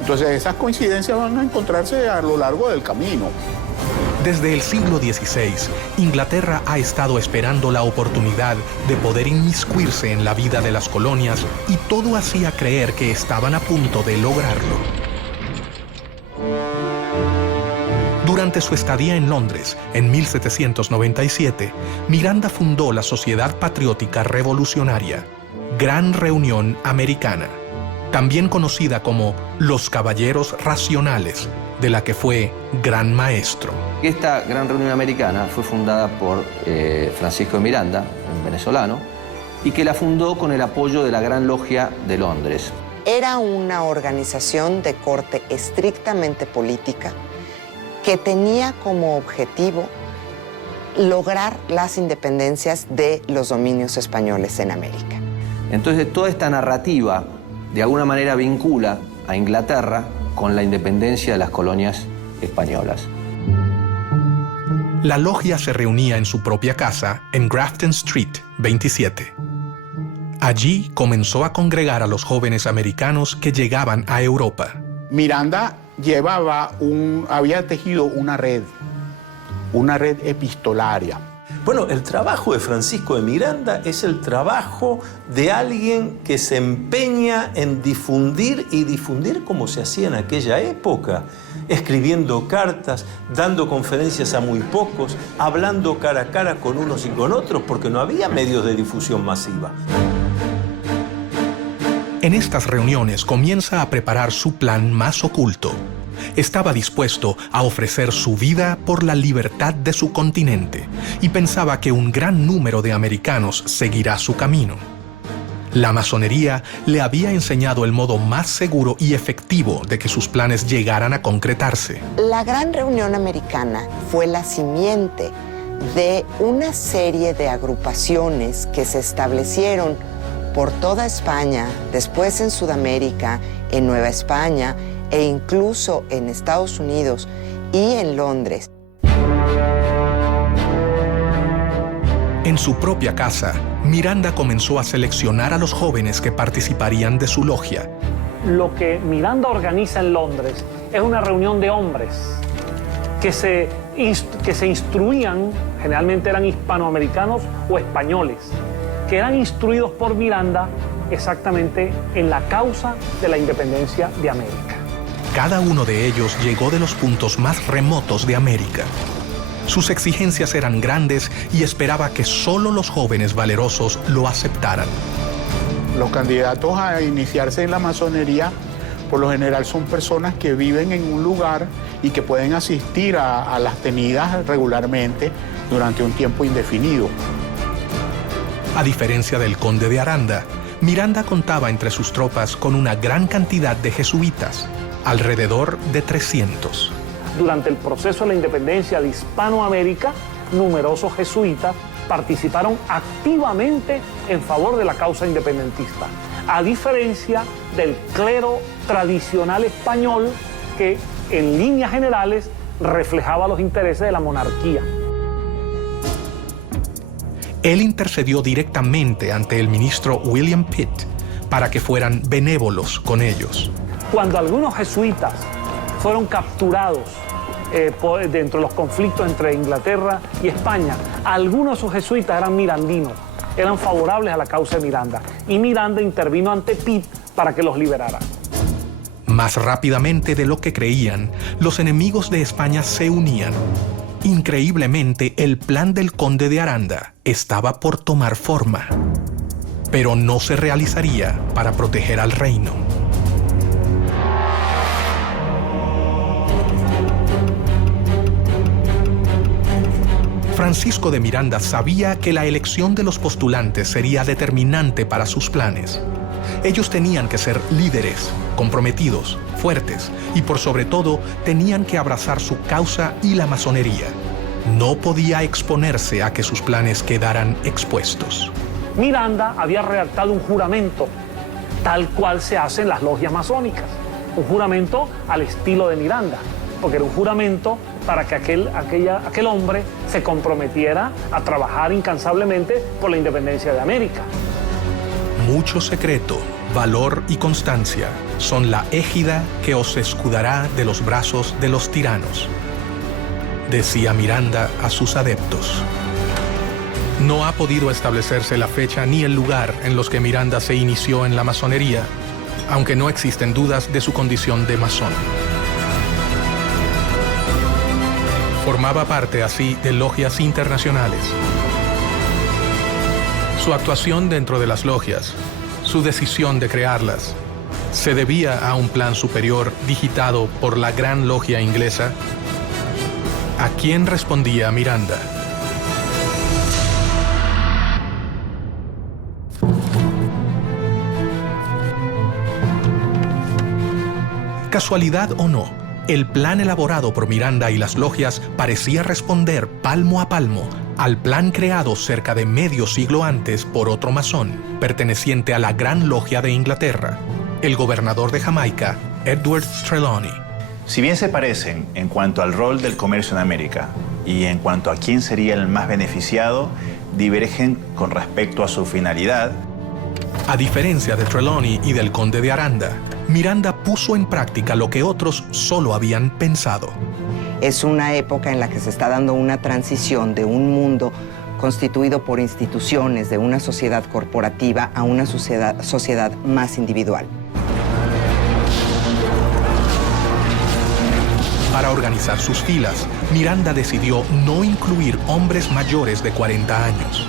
Entonces esas coincidencias van a encontrarse a lo largo del camino. Desde el siglo XVI, Inglaterra ha estado esperando la oportunidad de poder inmiscuirse en la vida de las colonias y todo hacía creer que estaban a punto de lograrlo. Durante su estadía en Londres, en 1797, Miranda fundó la Sociedad Patriótica Revolucionaria, Gran Reunión Americana, también conocida como los Caballeros Racionales, de la que fue gran maestro. Esta Gran Reunión Americana fue fundada por Francisco de Miranda, un venezolano, y que la fundó con el apoyo de la Gran Logia de Londres. Era una organización de corte estrictamente política que tenía como objetivo lograr las independencias de los dominios españoles en América. Entonces, toda esta narrativa de alguna manera vincula a Inglaterra con la independencia de las colonias españolas. La logia se reunía en su propia casa en Grafton Street 27. Allí comenzó a congregar a los jóvenes americanos que llegaban a Europa. Miranda había tejido una red epistolaria. Bueno, el trabajo de Francisco de Miranda es el trabajo de alguien que se empeña en difundir como se hacía en aquella época, escribiendo cartas, dando conferencias a muy pocos, hablando cara a cara con unos y con otros, porque no había medios de difusión masiva. En estas reuniones comienza a preparar su plan más oculto. Estaba dispuesto a ofrecer su vida por la libertad de su continente y pensaba que un gran número de americanos seguirá su camino. La masonería le había enseñado el modo más seguro y efectivo de que sus planes llegaran a concretarse. La Gran Reunión Americana fue la simiente de una serie de agrupaciones que se establecieron por toda España, después en Sudamérica, en Nueva España e incluso en Estados Unidos y en Londres. En su propia casa, Miranda comenzó a seleccionar a los jóvenes que participarían de su logia. Lo que Miranda organiza en Londres es una reunión de hombres que se instruían, generalmente eran hispanoamericanos o españoles, que eran instruidos por Miranda exactamente en la causa de la independencia de América. Cada uno de ellos llegó de los puntos más remotos de América. Sus exigencias eran grandes y esperaba que solo los jóvenes valerosos lo aceptaran. Los candidatos a iniciarse en la masonería, por lo general, son personas que viven en un lugar y que pueden asistir a las tenidas regularmente durante un tiempo indefinido. A diferencia del conde de Aranda, Miranda contaba entre sus tropas con una gran cantidad de jesuitas, alrededor de 300. Durante el proceso de la independencia de Hispanoamérica, numerosos jesuitas participaron activamente en favor de la causa independentista, a diferencia del clero tradicional español que, en líneas generales, reflejaba los intereses de la monarquía. Él intercedió directamente ante el ministro William Pitt para que fueran benévolos con ellos. Cuando algunos jesuitas fueron capturados dentro de los conflictos entre Inglaterra y España, algunos de esos jesuitas eran mirandinos, eran favorables a la causa de Miranda, y Miranda intervino ante Pitt para que los liberara. Más rápidamente de lo que creían, los enemigos de España se unían. Increíblemente, el plan del conde de Aranda estaba por tomar forma, pero no se realizaría para proteger al reino. Francisco de Miranda sabía que la elección de los postulantes sería determinante para sus planes. Ellos tenían que ser líderes, comprometidos, fuertes y por sobre todo tenían que abrazar su causa y la masonería. No podía exponerse a que sus planes quedaran expuestos. Miranda había redactado un juramento, tal cual se hace en las logias masónicas. Un juramento al estilo de Miranda, porque era un juramento para que aquel hombre se comprometiera a trabajar incansablemente por la independencia de América. Mucho secreto, valor y constancia son la égida que os escudará de los brazos de los tiranos, decía Miranda a sus adeptos. No ha podido establecerse la fecha ni el lugar en los que Miranda se inició en la masonería, aunque no existen dudas de su condición de masón. Formaba parte así de logias internacionales. Su actuación dentro de las logias, su decisión de crearlas, se debía a un plan superior digitado por la Gran Logia Inglesa. ¿A quién respondía Miranda? Casualidad o no, el plan elaborado por Miranda y las logias parecía responder palmo a palmo al plan creado cerca de medio siglo antes por otro masón, perteneciente a la Gran Logia de Inglaterra, el gobernador de Jamaica, Edward Trelawney. Si bien se parecen en cuanto al rol del comercio en América y en cuanto a quién sería el más beneficiado, divergen con respecto a su finalidad. A diferencia de Trelawney y del conde de Aranda, Miranda puso en práctica lo que otros solo habían pensado. Es una época en la que se está dando una transición de un mundo constituido por instituciones, de una sociedad corporativa a una sociedad más individual. Para organizar sus filas, Miranda decidió no incluir hombres mayores de 40 años.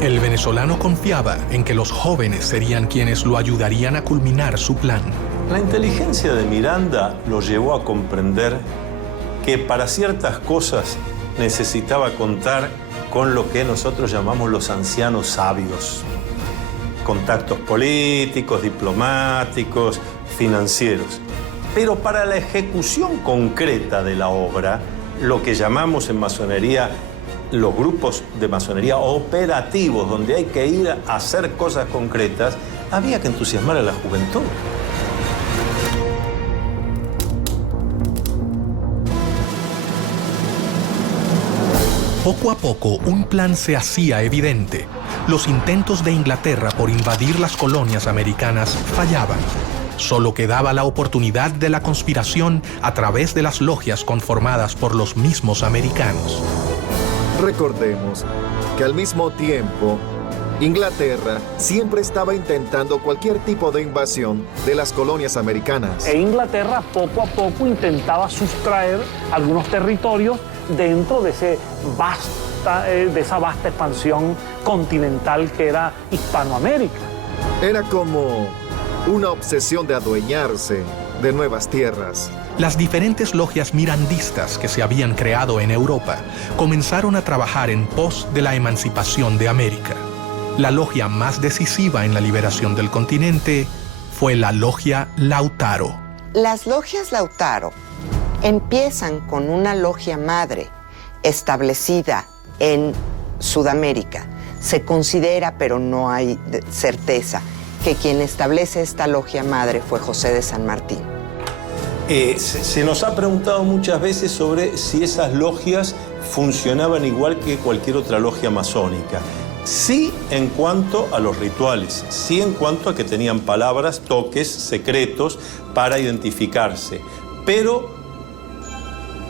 El venezolano confiaba en que los jóvenes serían quienes lo ayudarían a culminar su plan. La inteligencia de Miranda lo llevó a comprender que para ciertas cosas necesitaba contar con lo que nosotros llamamos los ancianos sabios. Contactos políticos, diplomáticos, financieros. Pero para la ejecución concreta de la obra, lo que llamamos en masonería los grupos de masonería operativos, donde hay que ir a hacer cosas concretas, había que entusiasmar a la juventud. Poco a poco, un plan se hacía evidente. Los intentos de Inglaterra por invadir las colonias americanas fallaban. Solo quedaba la oportunidad de la conspiración a través de las logias conformadas por los mismos americanos. Recordemos que al mismo tiempo, Inglaterra siempre estaba intentando cualquier tipo de invasión de las colonias americanas. E Inglaterra poco a poco intentaba sustraer algunos territorios dentro de esa vasta expansión continental que era Hispanoamérica. Era como una obsesión de adueñarse de nuevas tierras. Las diferentes logias mirandistas que se habían creado en Europa comenzaron a trabajar en pos de la emancipación de América. La logia más decisiva en la liberación del continente fue la logia Lautaro. Las logias Lautaro empiezan con una logia madre establecida en Sudamérica. Se considera, pero no hay certeza, que quien establece esta logia madre fue José de San Martín. Se nos ha preguntado muchas veces sobre si esas logias funcionaban igual que cualquier otra logia masónica. Sí en cuanto a los rituales, sí en cuanto a que tenían palabras, toques, secretos para identificarse, pero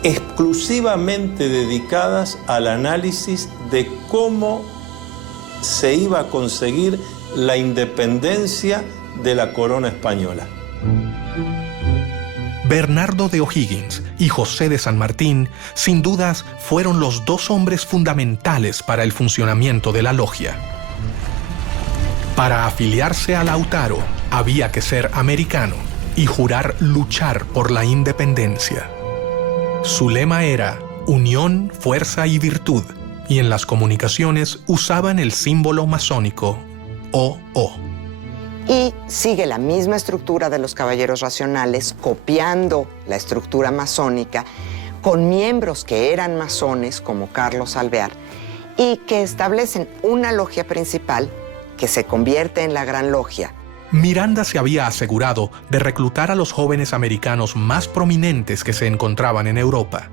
exclusivamente dedicadas al análisis de cómo se iba a conseguir la independencia de la corona española. Bernardo de O'Higgins y José de San Martín, sin dudas, fueron los dos hombres fundamentales para el funcionamiento de la logia. Para afiliarse a Lautaro, había que ser americano y jurar luchar por la independencia. Su lema era unión, fuerza y virtud, y en las comunicaciones usaban el símbolo masónico OO. Y sigue la misma estructura de los caballeros racionales, copiando la estructura masónica, con miembros que eran masones, como Carlos Alvear, y que establecen una logia principal que se convierte en la Gran Logia. Miranda se había asegurado de reclutar a los jóvenes americanos más prominentes que se encontraban en Europa.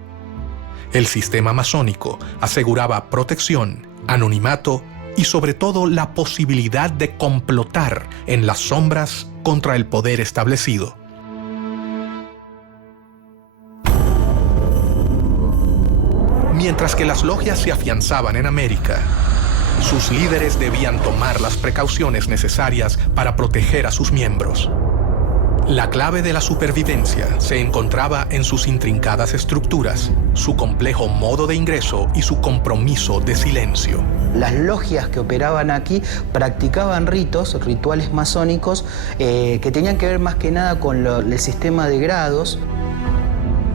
El sistema masónico aseguraba protección, anonimato y sobre todo la posibilidad de complotar en las sombras contra el poder establecido. Mientras que las logias se afianzaban en América, sus líderes debían tomar las precauciones necesarias para proteger a sus miembros. La clave de la supervivencia se encontraba en sus intrincadas estructuras, su complejo modo de ingreso y su compromiso de silencio. Las logias que operaban aquí practicaban rituales masónicos que tenían que ver más que nada con el sistema de grados.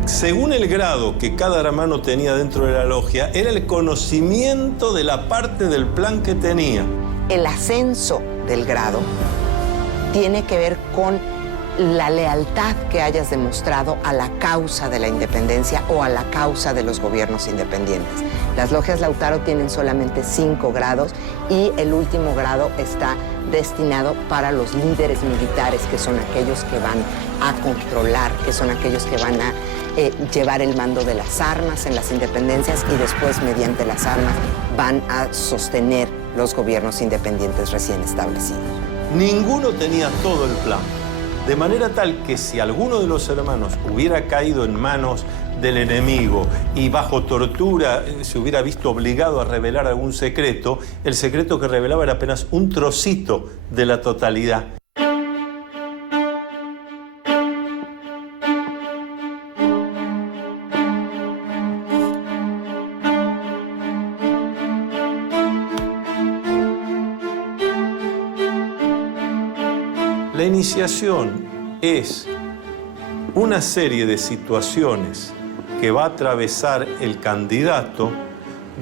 Según el grado que cada hermano tenía dentro de la logia, era el conocimiento de la parte del plan que tenía. El ascenso del grado tiene que ver con la lealtad que hayas demostrado a la causa de la independencia o a la causa de los gobiernos independientes. Las logias Lautaro tienen solamente 5 grados y el último grado está destinado para los líderes militares, que son aquellos que van a controlar, que son aquellos que van a llevar el mando de las armas en las independencias y después, mediante las armas, van a sostener los gobiernos independientes recién establecidos. Ninguno tenía todo el plan, de manera tal que si alguno de los hermanos hubiera caído en manos del enemigo y bajo tortura se hubiera visto obligado a revelar algún secreto, el secreto que revelaba era apenas un trocito de la totalidad. La iniciación es una serie de situaciones que va a atravesar el candidato,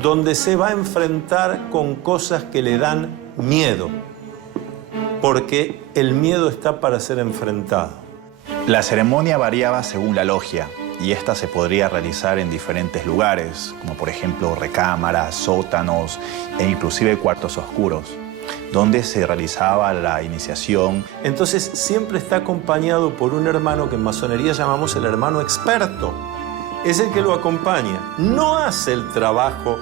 donde se va a enfrentar con cosas que le dan miedo, porque el miedo está para ser enfrentado. La ceremonia variaba según la logia y esta se podría realizar en diferentes lugares, como por ejemplo recámaras, sótanos e inclusive cuartos oscuros, donde se realizaba la iniciación. Entonces siempre está acompañado por un hermano que en masonería llamamos el hermano experto. Es el que lo acompaña. No hace el trabajo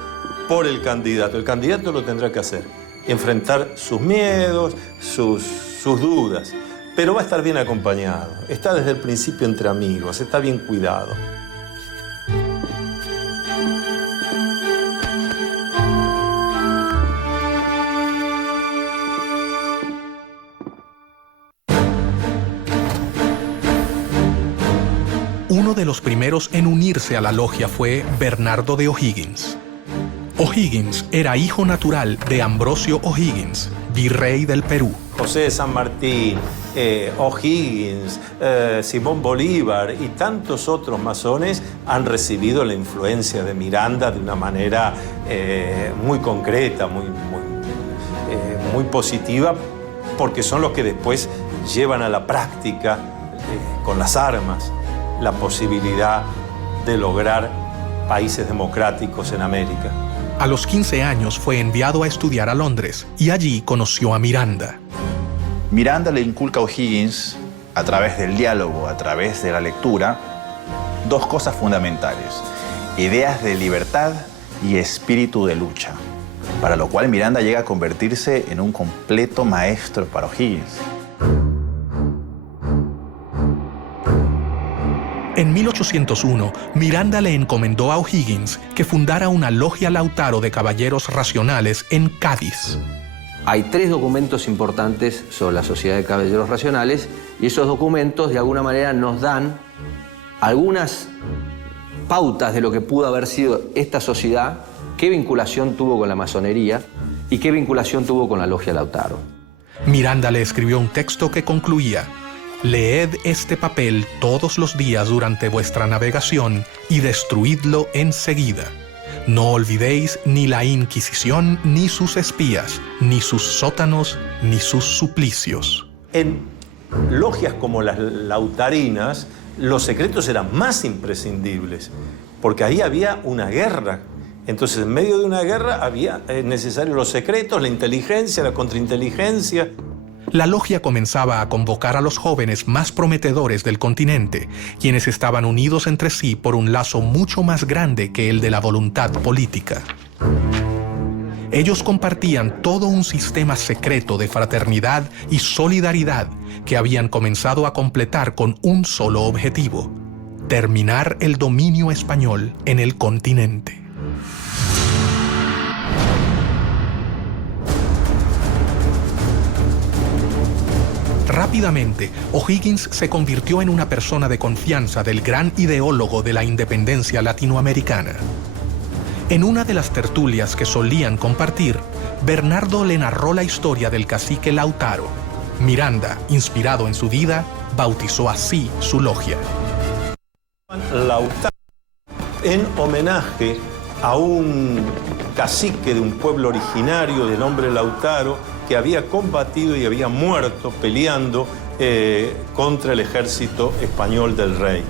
por el candidato lo tendrá que hacer. Enfrentar sus miedos, sus dudas. Pero va a estar bien acompañado. Está desde el principio entre amigos, está bien cuidado. Uno de los primeros en unirse a la logia fue Bernardo de O'Higgins. O'Higgins era hijo natural de Ambrosio O'Higgins, virrey del Perú. José de San Martín, O'Higgins, Simón Bolívar y tantos otros masones han recibido la influencia de Miranda de una manera muy concreta, muy positiva, porque son los que después llevan a la práctica con las armas la posibilidad de lograr países democráticos en América. A los 15 años fue enviado a estudiar a Londres y allí conoció a Miranda. Miranda le inculca a O'Higgins, a través del diálogo, a través de la lectura, dos cosas fundamentales: ideas de libertad y espíritu de lucha, para lo cual Miranda llega a convertirse en un completo maestro para O'Higgins. En 1801, Miranda le encomendó a O'Higgins que fundara una logia Lautaro de caballeros racionales en Cádiz. Hay 3 documentos importantes sobre la Sociedad de Caballeros Racionales y esos documentos de alguna manera nos dan algunas pautas de lo que pudo haber sido esta sociedad, qué vinculación tuvo con la masonería y qué vinculación tuvo con la logia Lautaro. Miranda le escribió un texto que concluía: «Leed este papel todos los días durante vuestra navegación y destruidlo enseguida, No olvidéis ni la Inquisición, ni sus espías, ni sus sótanos, ni sus suplicios. En logias como las lautarinas, los secretos eran más imprescindibles, porque ahí había una guerra. Entonces, en medio de una guerra había necesarios los secretos, la inteligencia, la contrainteligencia. La logia comenzaba a convocar a los jóvenes más prometedores del continente, quienes estaban unidos entre sí por un lazo mucho más grande que el de la voluntad política. Ellos compartían todo un sistema secreto de fraternidad y solidaridad que habían comenzado a completar con un solo objetivo: terminar el dominio español en el continente. Rápidamente, O'Higgins se convirtió en una persona de confianza del gran ideólogo de la independencia latinoamericana. En una de las tertulias que solían compartir, Bernardo le narró la historia del cacique Lautaro. Miranda, inspirado en su vida, bautizó así su logia. Lautaro, en homenaje a un cacique de un pueblo originario de nombre Lautaro, que había combatido y había muerto peleando contra el ejército español del rey.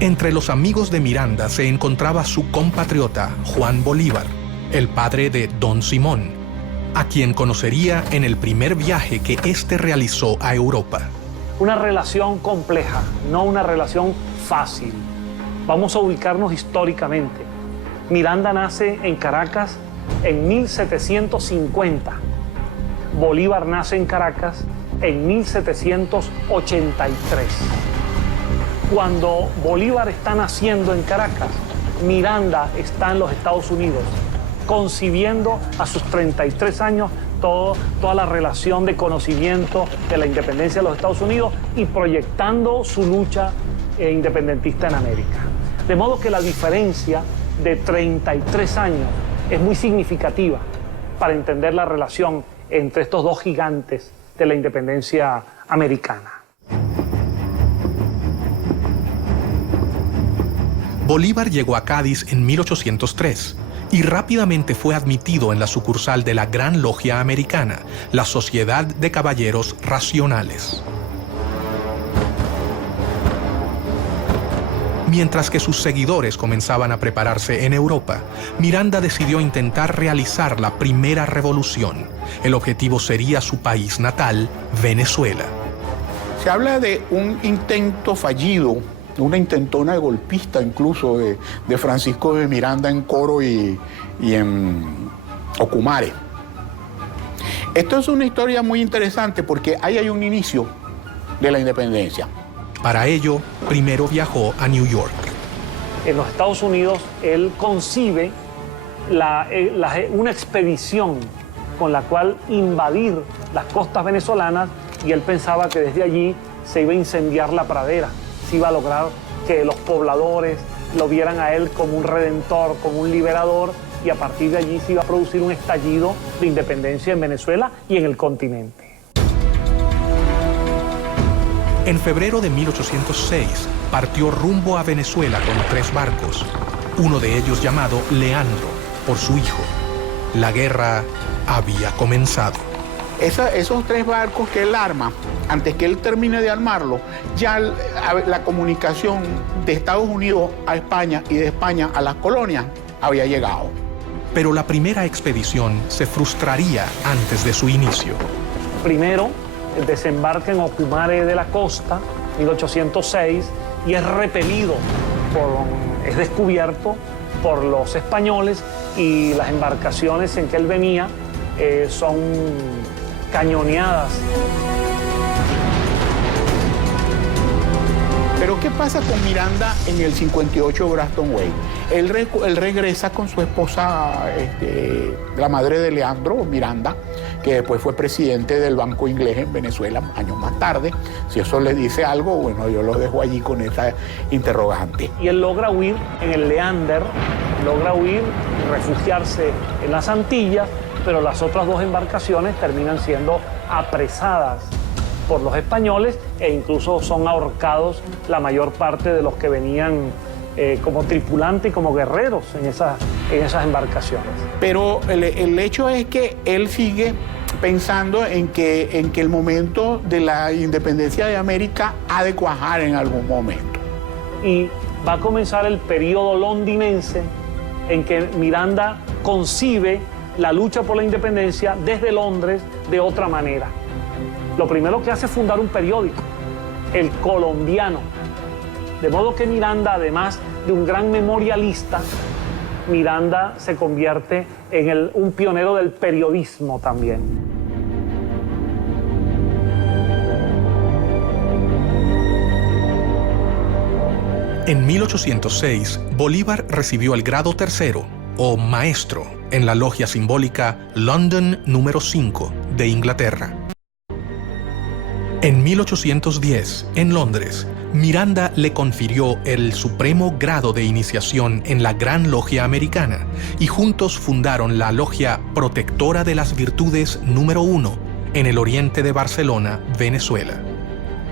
Entre los amigos de Miranda se encontraba su compatriota Juan Bolívar, el padre de Don Simón, a quien conocería en el primer viaje que éste realizó a Europa. Una relación compleja, no una relación fácil. Vamos a ubicarnos históricamente. Miranda nace en Caracas en 1750. Bolívar nace en Caracas en 1783. Cuando Bolívar está naciendo en Caracas, Miranda está en los Estados Unidos, concibiendo a sus 33 años toda la relación de conocimiento de la independencia de los Estados Unidos y proyectando su lucha independentista en América. De modo que la diferencia de 33 años es muy significativa para entender la relación entre estos dos gigantes de la independencia americana. Bolívar llegó a Cádiz en 1803 y rápidamente fue admitido en la sucursal de la Gran Logia Americana, la Sociedad de Caballeros Racionales. Mientras que sus seguidores comenzaban a prepararse en Europa, Miranda decidió intentar realizar la primera revolución. El objetivo sería su país natal, Venezuela. Se habla de un intento fallido, una intentona de golpista incluso de Francisco de Miranda en Coro y en Ocumare. Esto es una historia muy interesante porque ahí hay un inicio de la independencia. Para ello, primero viajó a New York. En los Estados Unidos, él concibe una expedición con la cual invadir las costas venezolanas y él pensaba que desde allí se iba a incendiar la pradera, se iba a lograr que los pobladores lo vieran a él como un redentor, como un liberador y a partir de allí se iba a producir un estallido de independencia en Venezuela y en el continente. En febrero de 1806 partió rumbo a Venezuela con 3 barcos, uno de ellos llamado Leandro, por su hijo. La guerra había comenzado. Esos 3 barcos que él arma, antes que él termine de armarlo, ya la comunicación de Estados Unidos a España y de España a las colonias había llegado. Pero la primera expedición se frustraría antes de su inicio. Primero, desembarca en Ocumare de la Costa, 1806, y es repelido, es descubierto por los españoles y las embarcaciones en que él venía son cañoneadas. Pero ¿qué pasa con Miranda en el 58 Braston Way? Él regresa con su esposa, la madre de Leandro, Miranda, que después fue presidente del Banco Inglés en Venezuela años más tarde. Si eso le dice algo, bueno, yo lo dejo allí con esa interrogante. Y él logra huir en el Leander, logra huir y refugiarse en las Antillas, pero las otras 2 embarcaciones terminan siendo apresadas por los españoles e incluso son ahorcados la mayor parte de los que venían como tripulante y como guerreros en esas embarcaciones. Pero el hecho es que él sigue pensando en que el momento de la independencia de América ha de cuajar en algún momento. Y va a comenzar el periodo londinense en que Miranda concibe la lucha por la independencia desde Londres de otra manera. Lo primero que hace es fundar un periódico, El Colombiano. De modo que Miranda, además de un gran memorialista, Miranda se convierte en un pionero del periodismo también. En 1806, Bolívar recibió el grado tercero, o maestro, en la logia simbólica London número 5 de Inglaterra. En 1810, en Londres, Miranda le confirió el supremo grado de iniciación en la Gran Logia Americana y juntos fundaron la Logia Protectora de las Virtudes número 1 en el oriente de Barcelona, Venezuela.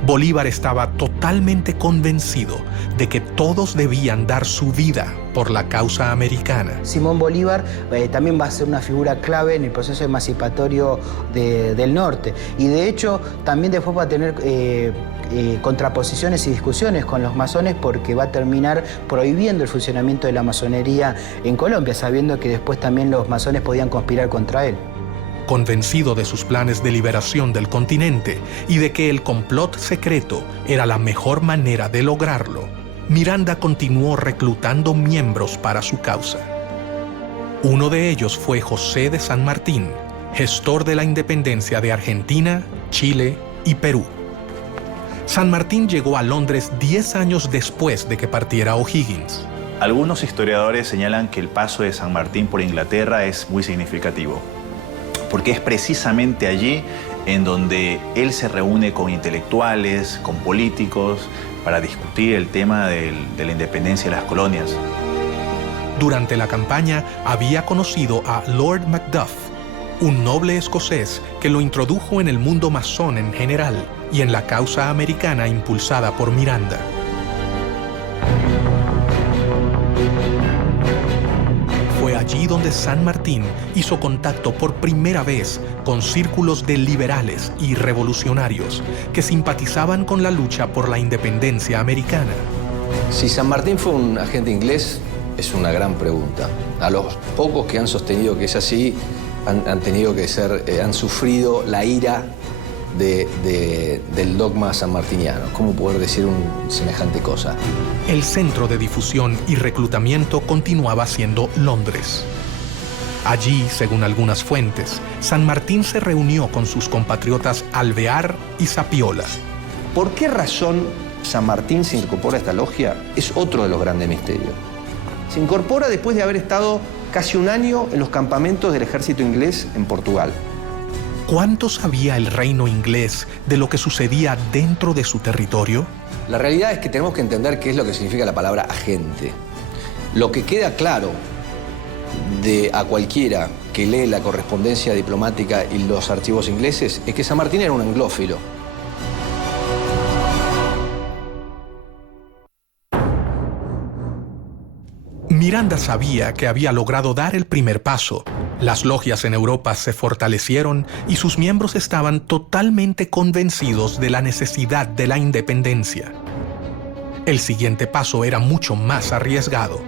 Bolívar estaba totalmente convencido de que todos debían dar su vida por la causa americana. Simón Bolívar también va a ser una figura clave en el proceso emancipatorio del norte y de hecho también después va a tener contraposiciones y discusiones con los masones porque va a terminar prohibiendo el funcionamiento de la masonería en Colombia, sabiendo que después también los masones podían conspirar contra él. Convencido de sus planes de liberación del continente y de que el complot secreto era la mejor manera de lograrlo, Miranda continuó reclutando miembros para su causa. Uno de ellos fue José de San Martín, gestor de la independencia de Argentina, Chile y Perú. San Martín llegó a Londres 10 años después de que partiera O'Higgins. Algunos historiadores señalan que el paso de San Martín por Inglaterra es muy significativo, porque es precisamente allí en donde él se reúne con intelectuales, con políticos, para discutir el tema de la independencia de las colonias. Durante la campaña había conocido a Lord Macduff, un noble escocés que lo introdujo en el mundo masón en general y en la causa americana impulsada por Miranda. Fue allí donde San Martín hizo contacto por primera vez con círculos de liberales y revolucionarios que simpatizaban con la lucha por la independencia americana. Si San Martín fue un agente inglés, es una gran pregunta. A los pocos que han sostenido que es así, han sufrido la ira del dogma sanmartiniano. ¿Cómo poder decir semejante cosa? El centro de difusión y reclutamiento continuaba siendo Londres. Allí, según algunas fuentes, San Martín se reunió con sus compatriotas Alvear y Zapiola. ¿Por qué razón San Martín se incorpora a esta logia? Es otro de los grandes misterios. Se incorpora después de haber estado casi un año en los campamentos del ejército inglés en Portugal. ¿Cuánto sabía el reino inglés de lo que sucedía dentro de su territorio? La realidad es que tenemos que entender qué es lo que significa la palabra agente. Lo que queda claro a cualquiera que lee la correspondencia diplomática y los archivos ingleses es que San Martín era un anglófilo. Miranda sabía que había logrado dar el primer paso. Las logias en Europa se fortalecieron y sus miembros estaban totalmente convencidos de la necesidad de la independencia. El siguiente paso era mucho más arriesgado.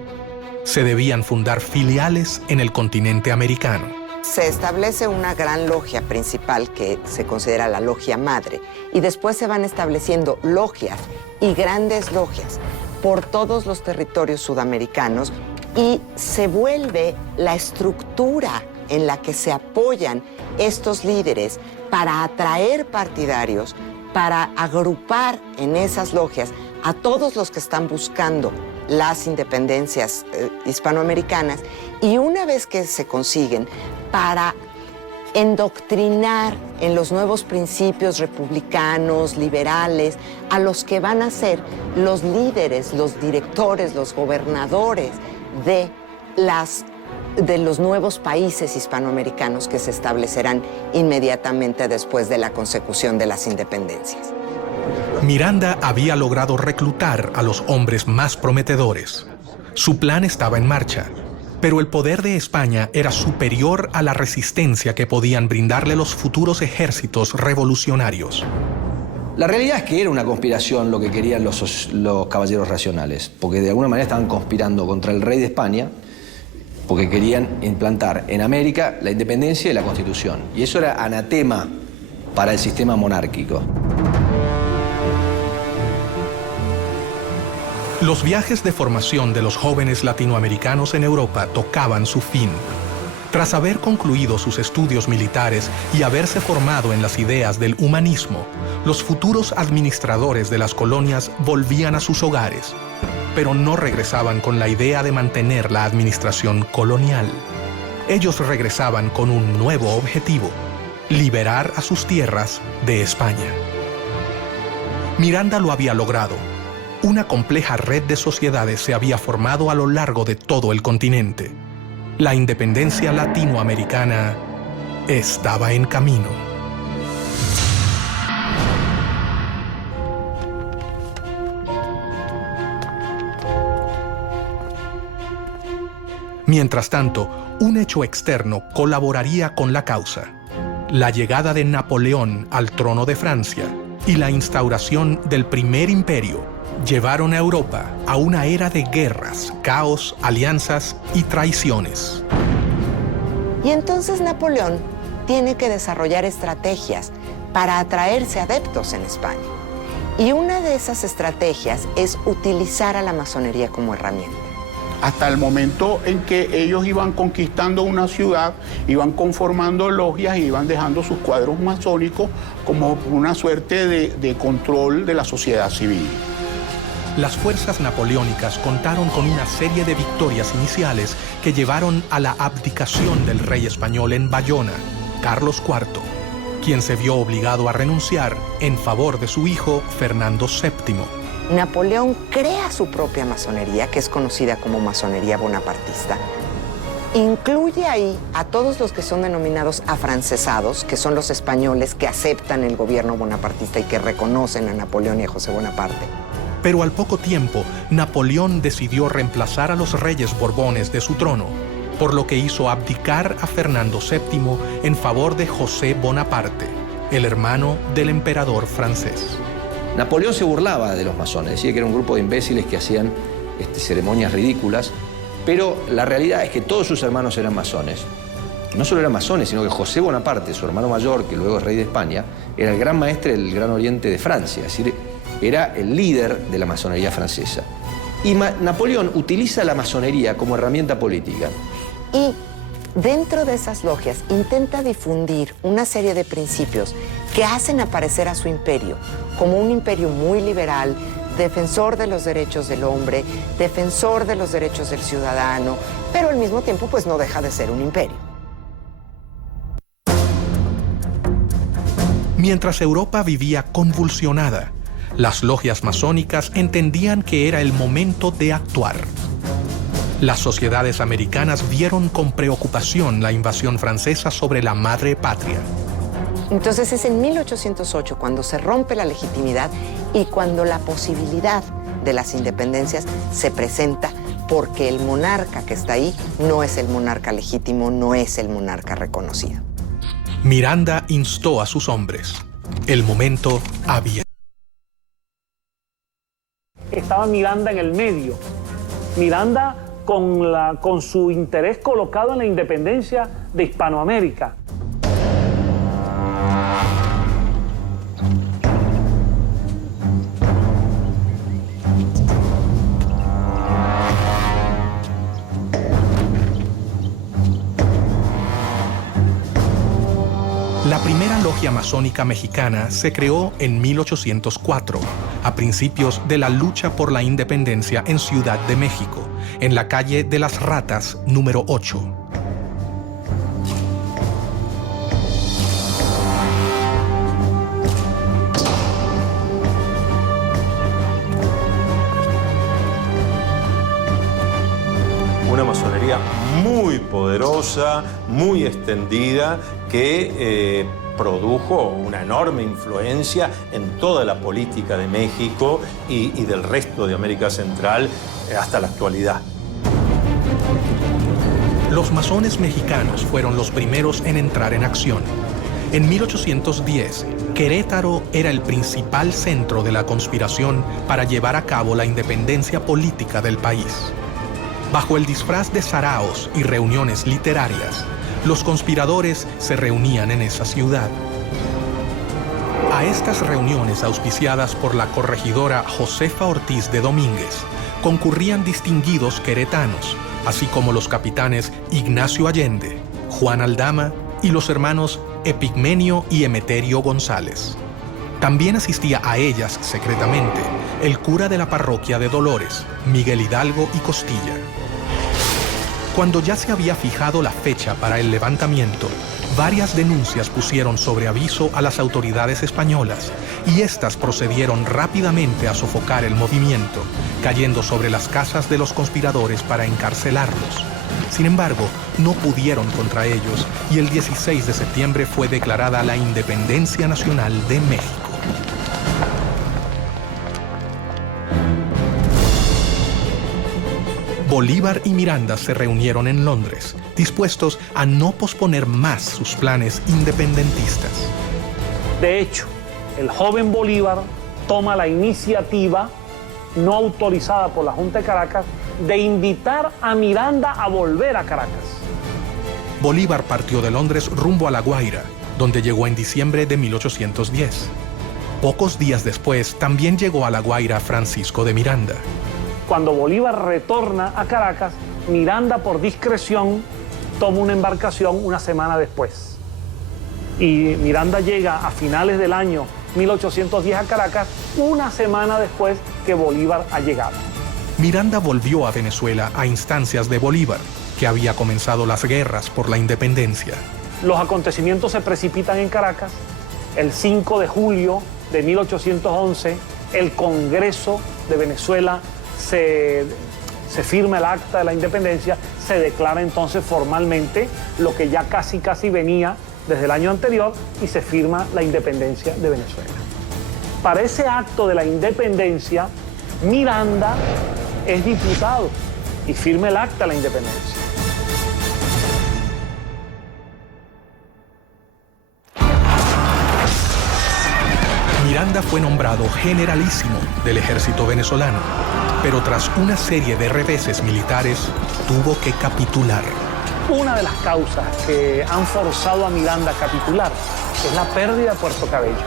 Se debían fundar filiales en el continente americano. Se establece una gran logia principal que se considera la logia madre y después se van estableciendo logias y grandes logias por todos los territorios sudamericanos y se vuelve la estructura en la que se apoyan estos líderes para atraer partidarios, para agrupar en esas logias a todos los que están buscando las independencias hispanoamericanas y una vez que se consiguen, para endoctrinar en los nuevos principios republicanos, liberales, a los que van a ser los líderes, los directores, los gobernadores de los nuevos países hispanoamericanos que se establecerán inmediatamente después de la consecución de las independencias. Miranda había logrado reclutar a los hombres más prometedores. Su plan estaba en marcha, pero el poder de España era superior a la resistencia que podían brindarle los futuros ejércitos revolucionarios. La realidad es que era una conspiración lo que querían los caballeros racionales, porque de alguna manera estaban conspirando contra el rey de España, porque querían implantar en América la independencia y la Constitución. Y eso era anatema para el sistema monárquico. Los viajes de formación de los jóvenes latinoamericanos en Europa tocaban su fin. Tras haber concluido sus estudios militares y haberse formado en las ideas del humanismo, los futuros administradores de las colonias volvían a sus hogares, pero no regresaban con la idea de mantener la administración colonial. Ellos regresaban con un nuevo objetivo: liberar a sus tierras de España. Miranda lo había logrado. Una compleja red de sociedades se había formado a lo largo de todo el continente. La independencia latinoamericana estaba en camino. Mientras tanto, un hecho externo colaboraría con la causa: la llegada de Napoleón al trono de Francia y la instauración del Primer Imperio llevaron a Europa a una era de guerras, caos, alianzas y traiciones. Y entonces Napoleón tiene que desarrollar estrategias para atraerse adeptos en España. Y una de esas estrategias es utilizar a la masonería como herramienta. Hasta el momento en que ellos iban conquistando una ciudad, iban conformando logias y iban dejando sus cuadros masónicos como una suerte de control de la sociedad civil. Las fuerzas napoleónicas contaron con una serie de victorias iniciales que llevaron a la abdicación del rey español en Bayona, Carlos IV, quien se vio obligado a renunciar en favor de su hijo Fernando VII. Napoleón crea su propia masonería, que es conocida como masonería bonapartista. Incluye ahí a todos los que son denominados afrancesados, que son los españoles que aceptan el gobierno bonapartista y que reconocen a Napoleón y a José Bonaparte. Pero al poco tiempo, Napoleón decidió reemplazar a los reyes borbones de su trono, por lo que hizo abdicar a Fernando VII en favor de José Bonaparte, el hermano del emperador francés. Napoleón se burlaba de los masones, decía que era un grupo de imbéciles que hacían ceremonias ridículas, pero la realidad es que todos sus hermanos eran masones. No solo eran masones, sino que José Bonaparte, su hermano mayor, que luego es rey de España, era el gran maestre del Gran Oriente de Francia, es decir, era el líder de la masonería francesa. Y Napoleón utiliza la masonería como herramienta política. Y dentro de esas logias intenta difundir una serie de principios que hacen aparecer a su imperio como un imperio muy liberal, defensor de los derechos del hombre, defensor de los derechos del ciudadano, pero al mismo tiempo pues no deja de ser un imperio. Mientras Europa vivía convulsionada, las logias masónicas entendían que era el momento de actuar. Las sociedades americanas vieron con preocupación la invasión francesa sobre la madre patria. Entonces es en 1808 cuando se rompe la legitimidad y cuando la posibilidad de las independencias se presenta, porque el monarca que está ahí no es el monarca legítimo, no es el monarca reconocido. Miranda instó a sus hombres. El momento había. Estaba Miranda en el medio. Miranda con su interés colocado en la independencia de Hispanoamérica. La primera logia masónica mexicana se creó en 1804, a principios de la lucha por la independencia en Ciudad de México, en la calle de las Ratas, número 8. Una masonería muy poderosa, muy extendida, que produjo una enorme influencia en toda la política de México y del resto de América Central hasta la actualidad. Los masones mexicanos fueron los primeros en entrar en acción. En 1810, Querétaro era el principal centro de la conspiración para llevar a cabo la independencia política del país. Bajo el disfraz de saraos y reuniones literarias, los conspiradores se reunían en esa ciudad. A estas reuniones auspiciadas por la corregidora Josefa Ortiz de Domínguez, concurrían distinguidos queretanos, así como los capitanes Ignacio Allende, Juan Aldama y los hermanos Epigmenio y Emeterio González. También asistía a ellas secretamente el cura de la parroquia de Dolores, Miguel Hidalgo y Costilla. Cuando ya se había fijado la fecha para el levantamiento, varias denuncias pusieron sobre aviso a las autoridades españolas y éstas procedieron rápidamente a sofocar el movimiento, cayendo sobre las casas de los conspiradores para encarcelarlos. Sin embargo, no pudieron contra ellos y el 16 de septiembre fue declarada la Independencia Nacional de México. Bolívar y Miranda se reunieron en Londres, dispuestos a no posponer más sus planes independentistas. De hecho, el joven Bolívar toma la iniciativa, no autorizada por la Junta de Caracas, de invitar a Miranda a volver a Caracas. Bolívar partió de Londres rumbo a La Guaira, donde llegó en diciembre de 1810. Pocos días después, también llegó a La Guaira Francisco de Miranda. Cuando Bolívar retorna a Caracas, Miranda, por discreción, toma una embarcación una semana después. Y Miranda llega a finales del año 1810 a Caracas, una semana después que Bolívar ha llegado. Miranda volvió a Venezuela a instancias de Bolívar, que había comenzado las guerras por la independencia. Los acontecimientos se precipitan en Caracas. El 5 de julio de 1811, el Congreso de Venezuela se firma el acta de la independencia, se declara entonces formalmente lo que ya casi venía desde el año anterior y se firma la independencia de Venezuela. Para ese acto de la independencia, Miranda es diputado y firma el acta de la independencia. Miranda fue nombrado generalísimo del ejército venezolano, pero tras una serie de reveses militares, tuvo que capitular. Una de las causas que han forzado a Miranda a capitular es la pérdida de Puerto Cabello,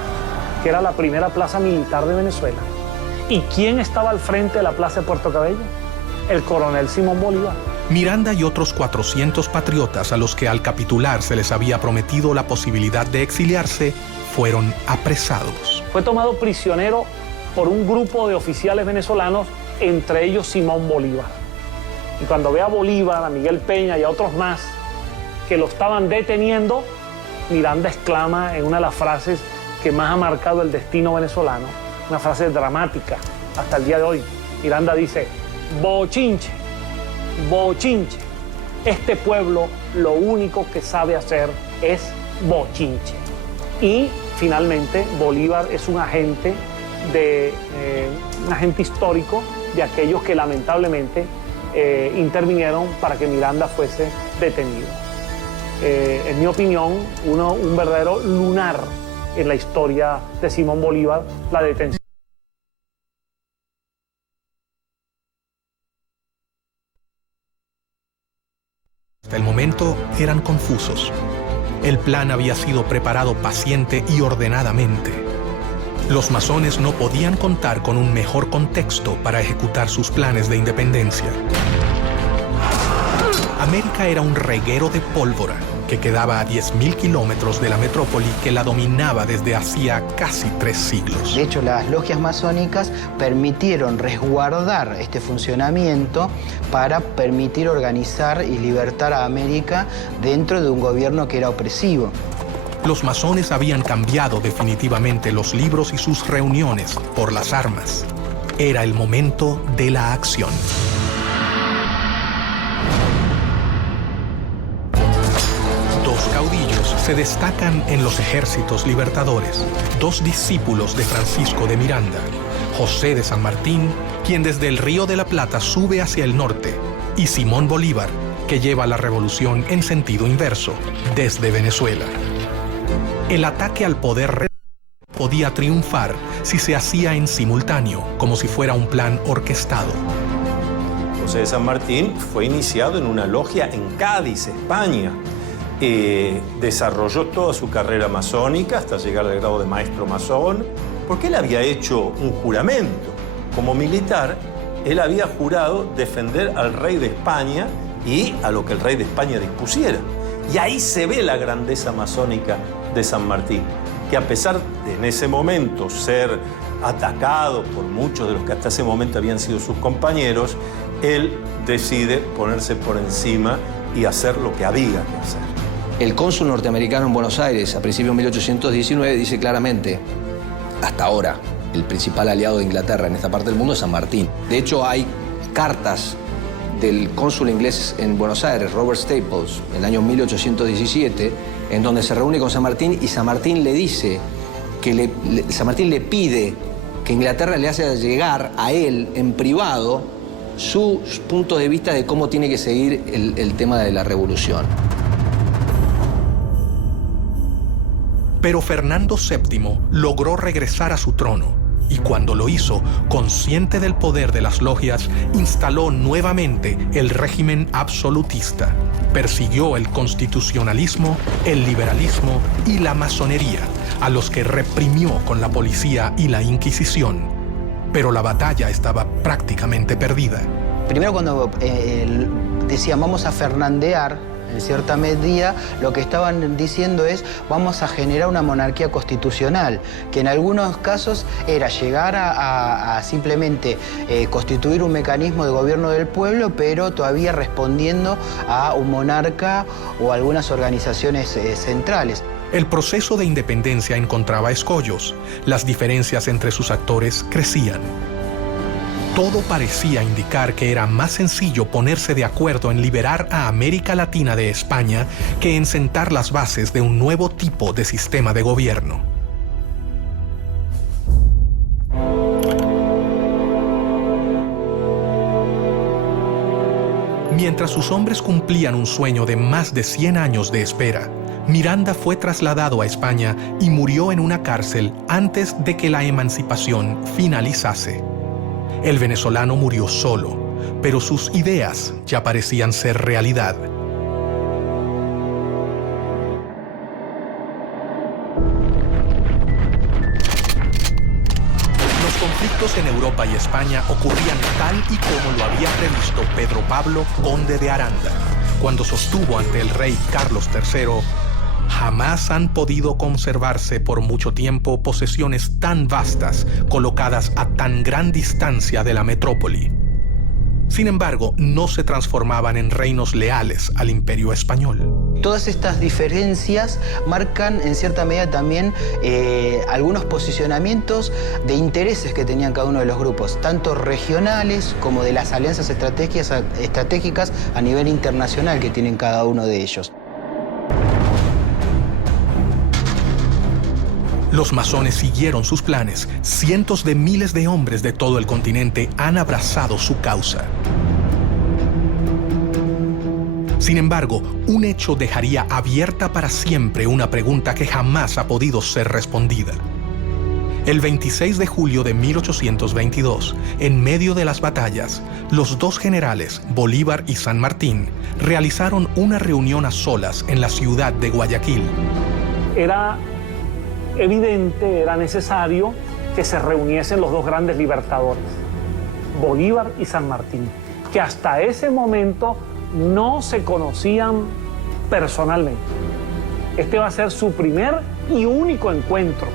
que era la primera plaza militar de Venezuela. ¿Y quién estaba al frente de la plaza de Puerto Cabello? El coronel Simón Bolívar. Miranda y otros 400 patriotas a los que al capitular se les había prometido la posibilidad de exiliarse, fueron apresados. Fue tomado prisionero por un grupo de oficiales venezolanos, entre ellos Simón Bolívar. Y cuando ve a Bolívar, a Miguel Peña y a otros más que lo estaban deteniendo, Miranda exclama en una de las frases que más ha marcado el destino venezolano, una frase dramática hasta el día de hoy. Miranda dice: bochinche, bochinche. Este pueblo lo único que sabe hacer es bochinche. Y finalmente Bolívar es un agente histórico de aquellos que lamentablemente intervinieron para que Miranda fuese detenido. En mi opinión, un verdadero lunar en la historia de Simón Bolívar, la detención. Hasta el momento eran confusos. El plan había sido preparado paciente y ordenadamente. Los masones no podían contar con un mejor contexto para ejecutar sus planes de independencia. América era un reguero de pólvora que quedaba a 10.000 kilómetros de la metrópoli que la dominaba desde hacía casi 3 siglos. De hecho, las logias masónicas permitieron resguardar este funcionamiento para permitir organizar y libertar a América dentro de un gobierno que era opresivo. Los masones habían cambiado definitivamente los libros y sus reuniones por las armas. Era el momento de la acción. caudillos se destacan en los ejércitos libertadores, dos discípulos de Francisco de Miranda, José de San Martín, quien desde el Río de la Plata sube hacia el norte, y Simón Bolívar, que lleva la revolución en sentido inverso, desde Venezuela. El ataque al poder podía triunfar si se hacía en simultáneo, como si fuera un plan orquestado. José de San Martín fue iniciado en una logia en Cádiz, España. Desarrolló toda su carrera masónica hasta llegar al grado de maestro masón, porque él había hecho un juramento. Como militar, él había jurado defender al rey de España y a lo que el rey de España dispusiera. Y ahí se ve la grandeza masónica de San Martín, que a pesar de en ese momento ser atacado por muchos de los que hasta ese momento habían sido sus compañeros, él decide ponerse por encima y hacer lo que había que hacer. El cónsul norteamericano en Buenos Aires, a principios de 1819, dice claramente, hasta ahora, el principal aliado de Inglaterra en esta parte del mundo es San Martín. De hecho, hay cartas del cónsul inglés en Buenos Aires, Robert Staples, en el año 1817, en donde se reúne con San Martín y San Martín le dice que San Martín le pide que Inglaterra le haga llegar a él en privado sus puntos de vista de cómo tiene que seguir el tema de la revolución. Pero Fernando VII logró regresar a su trono y cuando lo hizo, consciente del poder de las logias, instaló nuevamente el régimen absolutista. Persiguió el constitucionalismo, el liberalismo y la masonería, a los que reprimió con la policía y la Inquisición. Pero la batalla estaba prácticamente perdida. Primero, cuando decían vamos a fernandear, en cierta medida, lo que estaban diciendo es vamos a generar una monarquía constitucional, que en algunos casos era llegar a simplemente constituir un mecanismo de gobierno del pueblo, pero todavía respondiendo a un monarca o a algunas organizaciones centrales. El proceso de independencia encontraba escollos. Las diferencias entre sus actores crecían. Todo parecía indicar que era más sencillo ponerse de acuerdo en liberar a América Latina de España que en sentar las bases de un nuevo tipo de sistema de gobierno. Mientras sus hombres cumplían un sueño de más de 100 años de espera, Miranda fue trasladado a España y murió en una cárcel antes de que la emancipación finalizase. El venezolano murió solo, pero sus ideas ya parecían ser realidad. Los conflictos en Europa y España ocurrían tal y como lo había previsto Pedro Pablo, conde de Aranda, cuando sostuvo ante el rey Carlos III: jamás han podido conservarse por mucho tiempo posesiones tan vastas, colocadas a tan gran distancia de la metrópoli. Sin embargo, no se transformaban en reinos leales al imperio español. Todas estas diferencias marcan en cierta medida también algunos posicionamientos de intereses que tenían cada uno de los grupos, tanto regionales como de las alianzas estratégicas a nivel internacional que tienen cada uno de ellos. Los masones siguieron sus planes. Cientos de miles de hombres de todo el continente han abrazado su causa. Sin embargo, un hecho dejaría abierta para siempre una pregunta que jamás ha podido ser respondida. El 26 de julio de 1822, en medio de las batallas, los dos generales, Bolívar y San Martín, realizaron una reunión a solas en la ciudad de Guayaquil. Era evidente, era necesario que se reuniesen los dos grandes libertadores, Bolívar y San Martín, que hasta ese momento no se conocían personalmente. Este va a ser su primer y único encuentro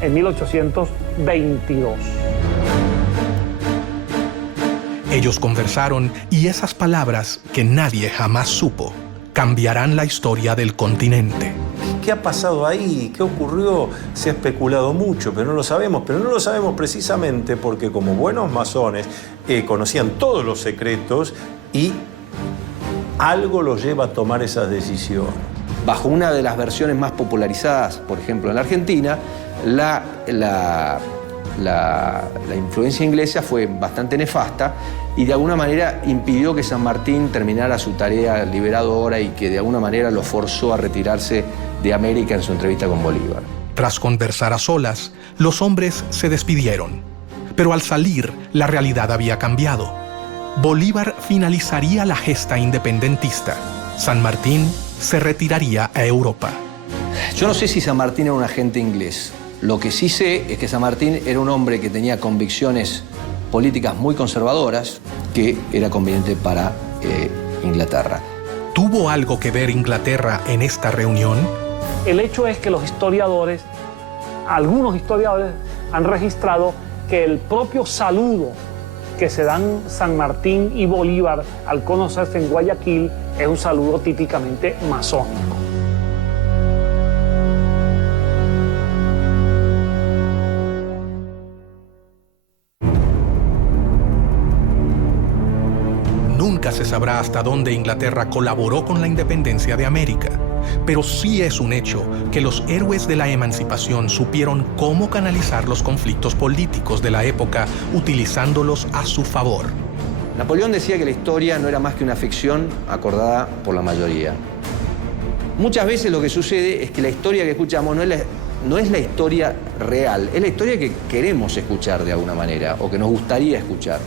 en 1822. Ellos conversaron y esas palabras que nadie jamás supo cambiarán la historia del continente. ¿Qué ha pasado ahí? ¿Qué ocurrió? Se ha especulado mucho, pero no lo sabemos. Pero no lo sabemos precisamente porque como buenos masones conocían todos los secretos y algo los lleva a tomar esas decisiones. Bajo una de las versiones más popularizadas, por ejemplo, en la Argentina, la influencia inglesa fue bastante nefasta y de alguna manera impidió que San Martín terminara su tarea liberadora y que de alguna manera lo forzó a retirarse de América en su entrevista con Bolívar. Tras conversar a solas, los hombres se despidieron. Pero al salir, la realidad había cambiado. Bolívar finalizaría la gesta independentista. San Martín se retiraría a Europa. Yo no sé si San Martín era un agente inglés. Lo que sí sé es que San Martín era un hombre que tenía convicciones políticas muy conservadoras que era conveniente para Inglaterra. ¿Tuvo algo que ver Inglaterra en esta reunión? El hecho es que los historiadores, algunos historiadores, han registrado que el propio saludo que se dan San Martín y Bolívar al conocerse en Guayaquil es un saludo típicamente masónico. Nunca se sabrá hasta dónde Inglaterra colaboró con la independencia de América, pero sí es un hecho que los héroes de la emancipación supieron cómo canalizar los conflictos políticos de la época utilizándolos a su favor. Napoleón decía que la historia no era más que una ficción acordada por la mayoría. Muchas veces lo que sucede es que la historia que escuchamos no es la historia real, es la historia que queremos escuchar de alguna manera o que nos gustaría escuchar.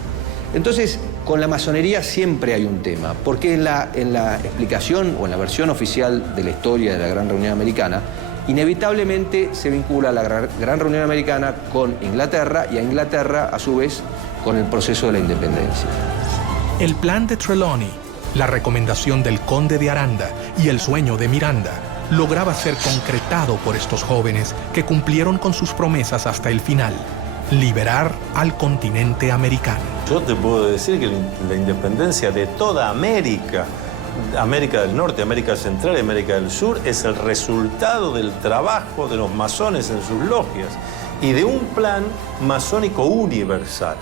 Entonces, con la masonería siempre hay un tema, porque en la explicación o en la versión oficial de la historia de la Gran Reunión Americana, inevitablemente se vincula la Gran Reunión Americana con Inglaterra y a Inglaterra, a su vez, con el proceso de la independencia. El plan de Trelawney, la recomendación del conde de Aranda y el sueño de Miranda lograba ser concretado por estos jóvenes que cumplieron con sus promesas hasta el final: liberar al continente americano. Yo te puedo decir que la independencia de toda América, América del Norte, América Central y América del Sur, es el resultado del trabajo de los masones en sus logias y de un plan masónico universal.